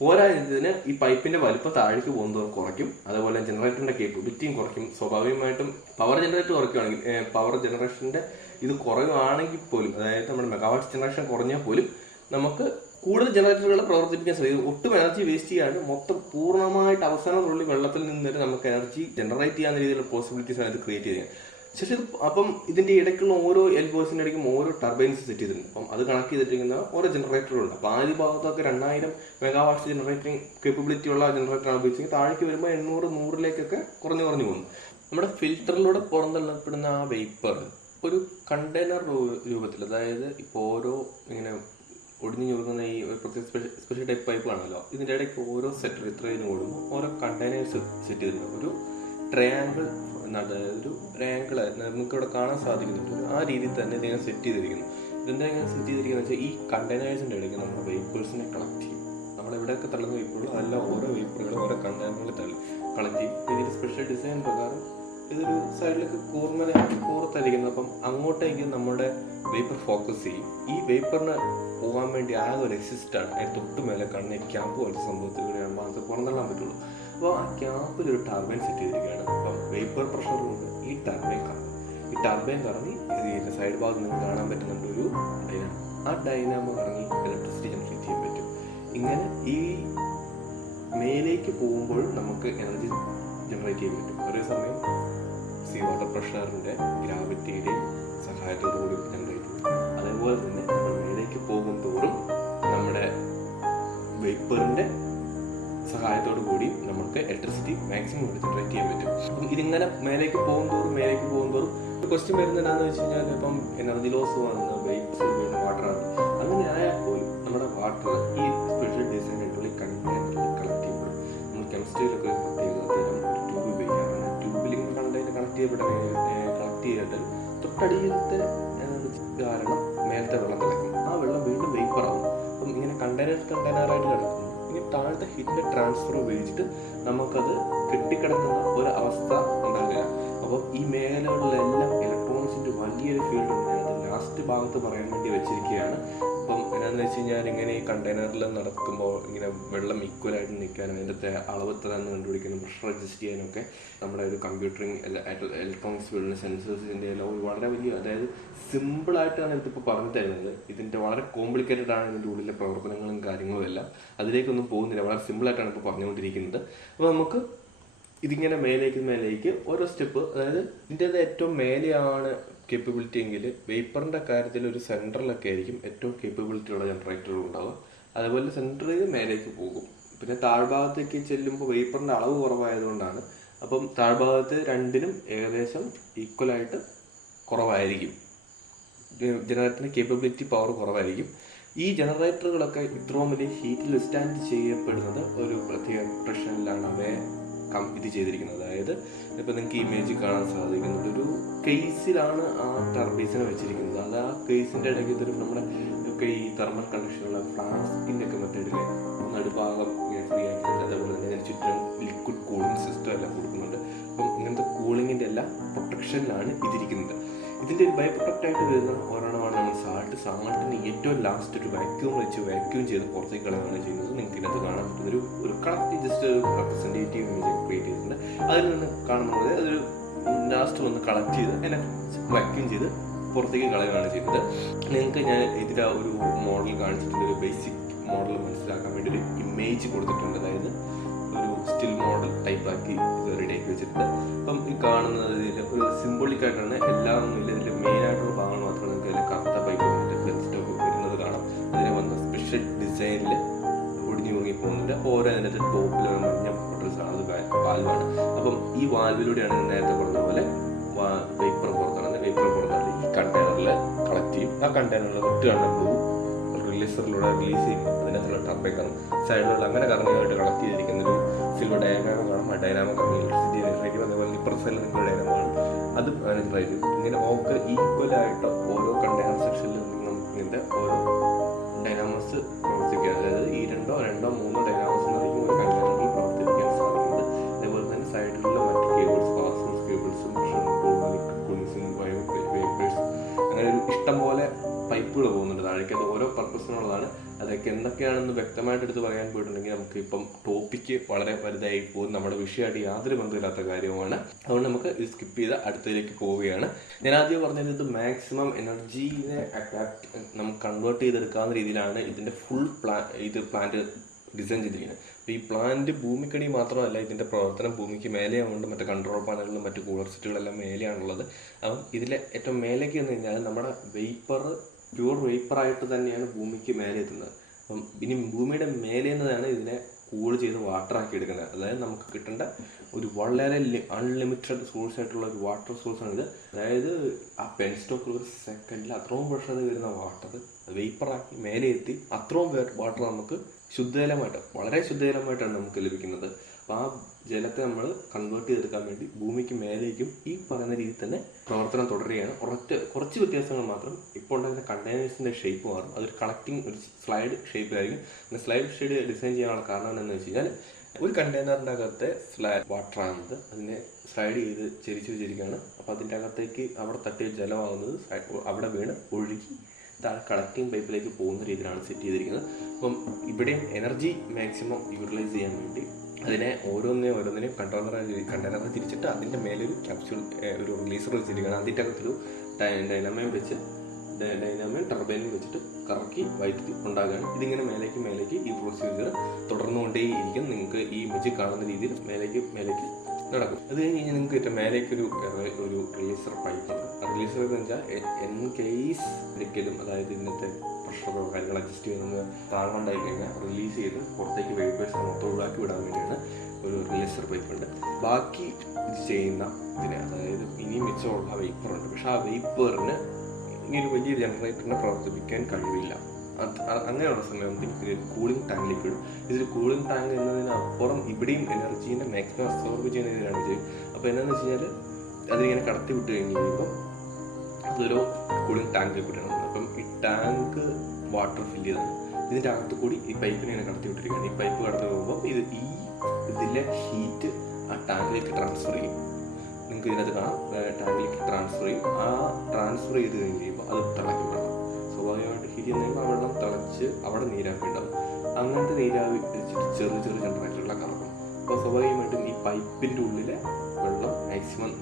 പോരായതിന് ഈ പൈപ്പിന്റെ വലുപ്പം താഴേക്ക് പോകുന്നതും കുറയ്ക്കും. അതുപോലെ ജനറേറ്ററിന്റെ കേപ്പബിലിറ്റിയും കുറയ്ക്കും. സ്വാഭാവികമായിട്ടും പവർ ജനറേറ്റർ കുറയ്ക്കുകയാണെങ്കിൽ, പവർ ജനറേഷന്റെ ഇത് കുറയുകയാണെങ്കിൽ പോലും, അതായത് നമ്മുടെ മെഗാവാട്ട് ജനറേഷൻ കുറഞ്ഞാൽ പോലും നമുക്ക് കൂടുതൽ ജനറേറ്ററുകൾ പ്രവർത്തിപ്പിക്കാൻ സാധിക്കും. ഒട്ടും എനർജി വേസ്റ്റ് ചെയ്യാണ്ട് മൊത്തം പൂർണ്ണമായിട്ട് അവസാന തുള്ളി വെള്ളത്തിൽ നിന്ന് വരെ നമുക്ക് എനർജി ജനറേറ്റ് ചെയ്യാവുന്ന രീതിയിലുള്ള പോസിബിലിറ്റീസ് ആണ് ഇത് ക്രിയേറ്റ് ചെയ്യാൻ. ശേഷം അപ്പം ഇതിന്റെ ഇടയ്ക്കുള്ള ഓരോ എൽബോസിന്റെ ഇടയ്ക്കും ഓരോ ടർബൈൻസ് സെറ്റ് ചെയ്തിട്ടുണ്ട്. അപ്പം അത് കണക്ട് ചെയ്തിരിക്കുന്ന ഓരോ ജനറേറ്ററുകളുണ്ട്. അപ്പോൾ ആദ്യ ഭാഗത്തൊക്കെ 2000 മെഗാവാട്ട്സ് ജനറേറ്റിംഗ് കേപ്പബിലിറ്റി ഉള്ള ജനറേറ്ററാണ് ഉപയോഗിച്ചെങ്കിൽ താഴേക്ക് വരുമ്പോൾ 800, 100ലേക്കൊക്കെ കുറഞ്ഞു പോകുന്നു. നമ്മുടെ ഫിൽറ്ററിലൂടെ പുറന്തള്ളപ്പെടുന്ന ആ വേപ്പർ ഒരു കണ്ടെയ്നർ രൂപത്തിൽ, അതായത് ഇപ്പോൾ ഓരോ ഇങ്ങനെ ഒടിഞ്ഞു ചുരുങ്ങുന്ന ഈ ഒരു പ്രത്യേക സ്പെഷ്യൽ ടൈപ്പ് പൈപ്പ് ആണല്ലോ, ഇതിൻ്റെ ഇടയ്ക്ക് ഓരോ സെറ്റർ ഇത്രയും ഓടുമ്പോൾ ഓരോ കണ്ടെയ്നേഴ്സ് സെറ്റ് ചെയ്തിട്ടുണ്ട്. ഒരു ട്രയാങ്കിൾ, ഒരു ട്രയാങ്കിൾ നമുക്ക് ഇവിടെ കാണാൻ സാധിക്കുന്നുണ്ട്. ആ രീതിയിൽ തന്നെ ഇതിങ്ങനെ സെറ്റ് ചെയ്തിരിക്കുന്നു. ഇതിൻ്റെ ഇങ്ങനെ സെറ്റ് ചെയ്തിരിക്കുന്നത് വെച്ചാൽ ഈ കണ്ടെയ്നേഴ്സിൻ്റെ ഇടയ്ക്ക് നമ്മുടെ വേപ്പേഴ്സിനെ കളക്ട് ചെയ്യും. നമ്മളെവിടെയൊക്കെ തള്ളുന്ന വേപ്പറുകൾ അതെല്ലാം ഓരോ വേപ്പറുകളും ഓരോ കണ്ടെയ്നറുകളിൽ കളക്ട് ചെയ്യും. ഇതിൻ്റെ സ്പെഷ്യൽ ഡിസൈൻ പ്രകാരം ഇതൊരു സൈഡിലേക്ക് കൂർത്തായിരിക്കുന്നു. അപ്പം അങ്ങോട്ടേക്ക് നമ്മുടെ വേപ്പർ ഫോക്കസ് ചെയ്യും. ഈ വേപ്പറിന് പോകാൻ വേണ്ടി ആകെ ഒരു എക്സിസ്റ്റാണ്. അതിന് തൊട്ട് മേലെ കാണുന്ന ക്യാപ്പ് പോലത്തെ സംഭവത്തിലൂടെയാണ് അത് പുറന്തള്ളാൻ പറ്റുള്ളൂ. അപ്പോൾ ആ ക്യാപ്പിൽ ഒരു ടർബൈൻ സെറ്റ് ചെയ്തിരിക്കുകയാണ്. അപ്പം വേപ്പർ പ്രഷർ കൊണ്ട് ഈ ടർബൈൻ കറങ്ങി ഇതിൻ്റെ സൈഡ് ഭാഗത്ത് നിന്ന് കാണാൻ പറ്റുന്നുണ്ട് ഒരു ഡൈനാമോ. ആ ഡൈനാമോ കറങ്ങി ഇലക്ട്രിസിറ്റി ജനറേറ്റ് ചെയ്യാൻ പറ്റും. ഇങ്ങനെ ഈ മേലേക്ക് പോകുമ്പോൾ നമുക്ക് എനർജി ജനറേറ്റ് ചെയ്യാൻ പറ്റും. ഒരേ സമയം സീ വാട്ടർ പ്രഷറിൻ്റെ ഗ്രാവിറ്റിയുടെ സഹായത്തോടു കൂടി ജനറേറ്റ് ചെയ്യും. അതേപോലെ തന്നെ നമ്മൾ മേലേക്ക് പോകും തോറും നമ്മുടെ വേപ്പറിൻ്റെ സഹായത്തോടു കൂടി നമുക്ക് ഇലക്ട്രിസിറ്റി മാക്സിമം ജനറേറ്റ് ചെയ്യാൻ പറ്റും. അപ്പം ഇതിങ്ങനെ മേലേക്ക് പോകും തോറും ഒരു ക്വസ്റ്റ്യൻ വരുന്നത് എന്താണെന്ന് വെച്ച് കഴിഞ്ഞാൽ, ഇപ്പം എനർജി ലോസ് വന്ന് വേപ്സ് വീണ്ടും വാട്ടറാണ്. അങ്ങനെ ആയാൽ പോലും നമ്മുടെ വാട്ടർ ഈ സ്പെഷ്യൽ ഡിസൈൻ ആയിട്ടുള്ള കണ്ടെയ്നറിൽ കളക്ട് ചെയ്യപ്പെടും. നമ്മൾ കെമിസ്ട്രിയിലൊക്കെ പ്രത്യേകതരം ഒരു ട്യൂബ് ഉപയോഗിക്കാറുണ്ട്. ട്യൂബിൽ ഇങ്ങനെ കളക്ട് ചെയ്തിട്ട് തൊട്ടടിയിലത്തെ കാരണം മേലത്തെ വെള്ളം തിളക്കും. ആ വെള്ളം വീണ്ടും വേപ്പറാവും. അപ്പം ഇങ്ങനെ കണ്ടെയ്നറായിട്ട് കിടക്കും. ഇനി താഴത്തെ ഹീറ്റിന്റെ ട്രാൻസ്ഫർ ഉപയോഗിച്ചിട്ട് നമുക്കത് കെട്ടിക്കിടക്കുന്ന ഒരു അവസ്ഥ ഉണ്ടാകില്ല. അപ്പം ഈ മേഖലകളിലെല്ലാം ഇലക്ട്രോണിക്സിന്റെ വലിയൊരു ഫീൽഡ് ഉണ്ട്. ഞാനത് ലാസ്റ്റ് ഭാഗത്ത് പറയാൻ വേണ്ടി വെച്ചിരിക്കുകയാണ്. അപ്പം എന്നാന്ന് വെച്ച് കഴിഞ്ഞാൽ, ഇങ്ങനെ ഈ കണ്ടെയ്നറിൽ നടക്കുമ്പോൾ ഇങ്ങനെ വെള്ളം ഈക്വലായിട്ട് നിൽക്കാനും അതിൻ്റെ അളവ് എത്രയാണെന്ന് കണ്ടുപിടിക്കാനും പ്രഷർ അഡ്ജസ്റ്റ് ചെയ്യാനൊക്കെ നമ്മുടെ ഒരു കമ്പ്യൂട്ടറിങ് ഇലക്ട്രോണിക്സ് ഫീൽഡിന് സെൻസേഴ്സിൻ്റെ എല്ലാം വളരെ വലിയ, അതായത് സിമ്പിളായിട്ടാണ് ഇതിപ്പോൾ പറഞ്ഞു തരുന്നത്. ഇതിൻ്റെ വളരെ കോംപ്ലിക്കേറ്റഡ് ആണ് ഇതിൻ്റെ ഉള്ളിലെ പ്രവർത്തനങ്ങളും കാര്യങ്ങളും എല്ലാം. അതിലേക്കൊന്നും പോകുന്നില്ല, വളരെ സിമ്പിളായിട്ടാണ് ഇപ്പോൾ പറഞ്ഞുകൊണ്ടിരിക്കുന്നത്. അപ്പോൾ നമുക്ക് ഇതിങ്ങനെ മേലേക്ക് ഓരോ സ്റ്റെപ്പ്, അതായത് ഇതിൻ്റെത് ഏറ്റവും മേലെയാണ് കേപ്പബിലിറ്റി എങ്കിൽ വേപ്പറിൻ്റെ കാര്യത്തിൽ ഒരു സെൻറ്ററിലൊക്കെ ആയിരിക്കും ഏറ്റവും കേപ്പബിലിറ്റി ഉള്ള ജനറേറ്ററുകൾ ഉണ്ടാവുക. അതുപോലെ സെൻറ്ററിൽ മേലേക്ക് പോകും. പിന്നെ താഴ്ഭാഗത്തേക്ക് ചെല്ലുമ്പോൾ വേപ്പറിൻ്റെ അളവ് കുറവായതുകൊണ്ടാണ്. അപ്പം താഴ്ഭാഗത്ത് രണ്ടിനും ഏകദേശം ഈക്വലായിട്ട് കുറവായിരിക്കും. ജനറേറ്ററിന് കേപ്പബിലിറ്റി പവർ കുറവായിരിക്കും. ഈ ജനറേറ്ററുകളൊക്കെ ഇത്രയും വലിയ ഹീറ്റിൽ സ്റ്റാൻഡ് ചെയ്യപ്പെടുന്നത് ഒരു പ്രത്യേക പ്രഷറിലാണ് അവയെ ഇത് ചെയ്തിരിക്കുന്നത്. അതായത് ഇപ്പം നിങ്ങൾക്ക് ഇമേജ് കാണാൻ സാധിക്കുന്നുണ്ട്, ഒരു കേസിലാണ് ആ ടർബൈൻസിനെ വെച്ചിരിക്കുന്നത്. അത് ആ കേസിൻ്റെ ഇടയ്ക്ക് ഇതൊരു നമ്മുടെ ഒക്കെ ഈ തെർമൽ കണ്ടീഷനുള്ള ഫ്ലാസ്കിൻ്റെ ഒക്കെ മെത്തേഡിലെ നടുഭാഗം ഫ്രീ ആക്കിയിട്ടുണ്ട്. അതേപോലെ തന്നെ അതിന് ചുറ്റും ലിക്വിഡ് കൂളിംഗ് സിസ്റ്റം എല്ലാം കൊടുക്കുന്നുണ്ട്. അപ്പം ഇങ്ങനത്തെ കൂളിങ്ങിൻ്റെ എല്ലാം പ്രൊട്ടക്ഷനിലാണ് ഇതിരിക്കുന്നത്. ഇതിൻ്റെ ഒരു ബൈ പ്രൊട്ടക്റ്റായിട്ട് വരുന്ന ഒരെണ്ണമാണ് നമ്മൾ സാൾട്ടിന് ഏറ്റവും ലാസ്റ്റ് ഒരു വാക്യൂം ചെയ്ത് പുറത്തേക്ക് കളയാണ് ചെയ്യുന്നത്. നിങ്ങൾക്ക് ഇതിനകത്ത് കാണാൻ പറ്റുന്ന ഒരു collect just representative image create ചെയ്തിട്ടുണ്ട്. അതിൽ നിന്ന് കാണുന്നത് അതൊരു ലാസ്റ്റ് വന്ന് കളക്ട് ചെയ്ത് അതിനെ വാക്യൂം ചെയ്ത് പുറത്തേക്ക് കളയുകയാണ് ചെയ്യുന്നത്. നിങ്ങൾക്ക് ഞാൻ ഇതിൻ്റെ ഒരു മോഡൽ കാണിച്ചിട്ടുണ്ട്. ഒരു ബേസിക് മോഡൽ മനസ്സിലാക്കാൻ വേണ്ടി ഒരു ഇമേജ് കൊടുത്തിട്ടുണ്ട്. അതായത് ഒരു സ്റ്റിൽ മോഡൽ ടൈപ്പാക്കി ഇത് റെഡിയാക്കി വെച്ചിട്ടുണ്ട്. അപ്പം ഈ കാണുന്നത് ഇതിൽ ഒരു സിംബോളിക്കായിട്ടാണ്, എല്ലാം ഒന്നുമില്ല. ഇതിൻ്റെ മെയിനായിട്ടുള്ള ഭാഗങ്ങൾ മാത്രമേ നിങ്ങൾക്ക് അതിൽ കറുത്ത പൈപ്പ് സ്റ്റോക്ക് വരുന്നത് കാണാം. അതിനെ വന്ന സ്പെഷ്യൽ ഡിസൈനിൽ ഒടിഞ്ഞു മുങ്ങി പോകുന്നുണ്ട്. ഓരോ അതിനകത്ത് ടോപ്പിൽ മഞ്ഞ ബട്ടൺസാണ്, അത് വാൽവാണ്. അപ്പം ഈ വാൽവിലൂടെയാണ് നേരത്തെ പറഞ്ഞ പോലെ വേപ്പർ പുറത്താണ്. വേപ്പർ പുറത്താണ് ഈ കണ്ടെയ്നറിൽ കളക്ട് ചെയ്യും. ആ കണ്ടെയ്നറിൽ തൊട്ട് കാണുന്ന ബ്ലൂ റിലീസറിലൂടെ റിലീസ് ചെയ്യുമ്പോൾ അതിനകത്തുള്ള ടർബൈൻ കാണും. സൈഡിലുള്ള അങ്ങനെ കറങ്ങിയായിട്ട് കളക്ട് ചെയ്തിരിക്കുന്ന ഒരു സിൽവർ ഡയനാമോ കാണും. ആ ഡയനാമോ കറങ്ങി ഇലക്ട്രിസിറ്റി ജനറേറ്റ് ചെയ്യും. അതേപോലെ ഇപ്പുറത്തെ സൈഡിൽ നിൽക്കുന്ന ഡയനാമോ കാണും, അത് ജനറേറ്റ് ചെയ്യും. ഇങ്ങനെ ഒക്കെ ഈക്വലായിട്ട് ഓരോ കണ്ടെയ്നർ സെക്ഷനിൽ നമുക്ക് ഇങ്ങനത്തെ ഓരോ ഡൈനാമോസ് പ്രവർത്തിക്കുക. അതായത് ഈ രണ്ടോ മൂന്നോ ഡൈനാമോസ് ആയിരിക്കും ഒരു കണ്ടെയ്നറിൽ പ്രവർത്തിപ്പിക്കാൻ സാധിക്കുന്നത്. അതേപോലെ തന്നെ സൈഡിലുള്ള മറ്റ് കേബിൾസ്, ഫാസ്റ്റൻസ് കേബിൾസും കൂളിംഗ്സും വേപ്പേഴ്സ് അങ്ങനെ ഒരു ഇഷ്ടം പോലെ പൈപ്പുകൾ പോകുന്നുണ്ട് താഴേക്ക്. അത് ഓരോ പർപ്പസിനുള്ളതാണ്. അതൊക്കെ എന്തൊക്കെയാണെന്ന് വ്യക്തമായിട്ട് എടുത്ത് പറയാൻ പോയിട്ടുണ്ടെങ്കിൽ നമുക്ക് ഇപ്പം ടോപ്പിക്ക് വളരെ വലുതായി പോകും, നമ്മുടെ വിഷയമായിട്ട് യാതൊരു ബന്ധമില്ലാത്ത കാര്യമാണ്. അതുകൊണ്ട് നമുക്ക് ഇത് സ്കിപ്പ് ചെയ്ത് അടുത്തതിലേക്ക് പോവുകയാണ്. ഞാൻ ആദ്യം പറഞ്ഞത് ഇത് മാക്സിമം എനർജീനെ നമുക്ക് കൺവേർട്ട് ചെയ്തെടുക്കാവുന്ന രീതിയിലാണ് ഇതിന്റെ ഫുൾ പ്ലാന്റ് ഡിസൈൻ ചെയ്തിരിക്കുന്നത്. അപ്പോൾ ഈ പ്ലാന്റ് ഭൂമിക്കടി മാത്രമല്ല, ഇതിന്റെ പ്രവർത്തനം ഭൂമിക്ക് മേലെയാവുകൊണ്ട് മറ്റു കൺട്രോൾ പാനലുകളും മറ്റു കൂളർ സെറ്റുകളെല്ലാം മേലെയാണുള്ളത്. അപ്പം ഇതിലെ ഏറ്റവും മേലേക്ക് എന്ന് കഴിഞ്ഞാൽ നമ്മുടെ പ്യൂർ വേപ്പറായിട്ട് തന്നെയാണ് ഭൂമിക്ക് മേലെ എത്തുന്നത്. അപ്പം ഇനി ഭൂമിയുടെ മേലെ നിന്നാണ് ഇതിനെ കൂൾ ചെയ്ത് വാട്ടറാക്കി എടുക്കുന്നത്. അതായത് നമുക്ക് കിട്ടേണ്ട ഒരു വളരെ അൺലിമിറ്റഡ് സോഴ്സ് ആയിട്ടുള്ള ഒരു വാട്ടർ സോഴ്സാണ് ഇത്. അതായത് ആ പെൻ സ്റ്റോക്കിൽ ഒരു സെക്കൻഡിൽ അത്രയും പ്രഷർ വരുന്ന വാട്ടർ വേപ്പറാക്കി മേലെ എത്തി അത്രയും വാട്ടർ നമുക്ക് വളരെ ശുദ്ധജലമായിട്ടാണ് നമുക്ക് ലഭിക്കുന്നത്. അപ്പം ആ ജലത്തെ നമ്മൾ കൺവേർട്ട് ചെയ്തെടുക്കാൻ വേണ്ടി ഭൂമിക്ക് മേലേക്കും ഈ പറയുന്ന രീതിയിൽ തന്നെ പ്രവർത്തനം തുടരുകയാണ്. കുറച്ച് വ്യത്യാസങ്ങൾ മാത്രം. ഇപ്പോൾ ഉണ്ടായിരുന്ന കണ്ടെയ്നേഴ്സിന്റെ ഷേപ്പ് മാറും. അതൊരു കളക്ടിങ് ഒരു സ്ലൈഡ് ഷേപ്പിലായിരിക്കും. പിന്നെ സ്ലൈഡ് ഷേഡ് ഡിസൈൻ ചെയ്യാനുള്ള കാരണം എന്താണെന്ന് വെച്ച് കഴിഞ്ഞാൽ ഒരു കണ്ടെയ്നറിന്റെ അകത്തെ വാട്ടറാണത്, അതിനെ സ്ലൈഡ് ചെയ്ത് ചെരിച്ചു വെച്ചിരിക്കുകയാണ്. അപ്പം അതിൻ്റെ അകത്തേക്ക് അവിടെ തട്ടിയ ജലമാകുന്നത് അവിടെ വീണ് ഒഴുകി താഴെ കളക്ടിങ് പൈപ്പിലേക്ക് പോകുന്ന രീതിയിലാണ് സെറ്റ് ചെയ്തിരിക്കുന്നത്. അപ്പം ഇവിടെയും എനർജി മാക്സിമം യൂട്ടിലൈസ് ചെയ്യാൻ വേണ്ടി അതിനെ ഓരോന്നിനെയും കണ്ടെയ്നറിൽ തിരിച്ചിട്ട് അതിൻ്റെ മേലൊരു ക്യാപ്സ്യൂൾ ഒരു റിലീസർ വെച്ചിരിക്കുകയാണ്. അതിൻ്റെ അകത്തൊരു ഡൈനാമയും ടർബൈനും വെച്ചിട്ട് കറക്കി വൈദ്യുതി ഉണ്ടാകുകയാണ്. ഇതിങ്ങനെ മേലേക്ക് ഈ പ്രൊസീജിയർ തുടർന്നുകൊണ്ടേയിരിക്കും. നിങ്ങൾക്ക് ഈ ഇമേജ് കാണുന്ന രീതിയിൽ മേലേക്ക് നടക്കും. അത് കഴിഞ്ഞ് കഴിഞ്ഞാൽ നിങ്ങൾക്ക് ഏറ്റവും മേലേക്ക് ഒരു റിലീസർ പൈപ്പ് ഉണ്ട്. റിലീസർ എന്ന് വെച്ചാൽ എൻ കേസ് ഒരിക്കലും, അതായത് ഇന്നത്തെ പ്രഷറോ കാര്യങ്ങൾ അഡ്ജസ്റ്റ് ചെയ്ത് താങ്ങണ്ടായി കഴിഞ്ഞാൽ റിലീസ് ചെയ്ത് പുറത്തേക്ക് വേപ്പേഴ്സ് മൊത്തം ഒഴിവാക്കി വിടാൻ വേണ്ടിയാണ് ഒരു റിലീസർ പൈപ്പ് ഉണ്ട്. ബാക്കി ഇത് ചെയ്യുന്ന ഇതിന്, അതായത് ഇനി മിച്ചമുള്ള വേപ്പറുണ്ട്. പക്ഷെ ആ വേപ്പറിന് ഇനി ഒരു വലിയ ജനറേറ്ററിനെ പ്രവർത്തിപ്പിക്കാൻ കഴിവില്ല. അങ്ങനെയുള്ള സമയത്ത് കൂളിംഗ് ടാങ്കിലേക്ക് ഇടും. ഇതൊരു കൂളിംഗ് ടാങ്ക് എന്നതിനപ്പുറം ഇവിടെയും എനർജീനെ മാക്സിമം അബ്സോർബ് ചെയ്യുന്ന രീതിയിലാണ് ചെയ്യും. അപ്പോൾ എന്താണെന്ന് വെച്ച് കഴിഞ്ഞാൽ അതിങ്ങനെ കടത്തി വിട്ട് കഴിഞ്ഞ് കഴിയുമ്പോൾ അതൊരു കൂളിംഗ് ടാങ്കിലേക്ക് ഇടണം. അപ്പം ഈ ടാങ്ക് വാട്ടർ ഫില്ല് ചെയ്താണ്. ഇതിൻ്റെ അകത്ത് കൂടി ഈ പൈപ്പിനെ ഇങ്ങനെ കടത്തി വിട്ടിരിക്കുകയാണ്. ഈ പൈപ്പ് കടന്നു പോകുമ്പോൾ ഇതിലെ ഹീറ്റ് ആ ടാങ്കിലേക്ക് ട്രാൻസ്ഫർ ചെയ്യും. നിങ്ങൾക്ക് ഇതിനകത്ത് കാണാം, ടാങ്കിലേക്ക് ട്രാൻസ്ഫർ ചെയ്യും. ആ ട്രാൻസ്ഫർ ചെയ്ത് കഴിഞ്ഞ് കഴിയുമ്പോൾ അത് തിളക്കി വിടണം. സ്വാഭാവികമായിട്ട് ഹീറ്റ് ചെയ്യുമ്പോൾ ആ വെള്ളം തിളച്ച് അവിടെ നീരാവി ഉണ്ടാകും. അങ്ങനത്തെ നീരാവി വെച്ചിട്ട് ചെറിയ ജനറേറ്ററിലൊക്കെ കറക്കും. അപ്പോൾ സ്വാഭാവികമായിട്ടും ഈ പൈപ്പിൻ്റെ ഉള്ളിലെ വെള്ളം മാക്സിമം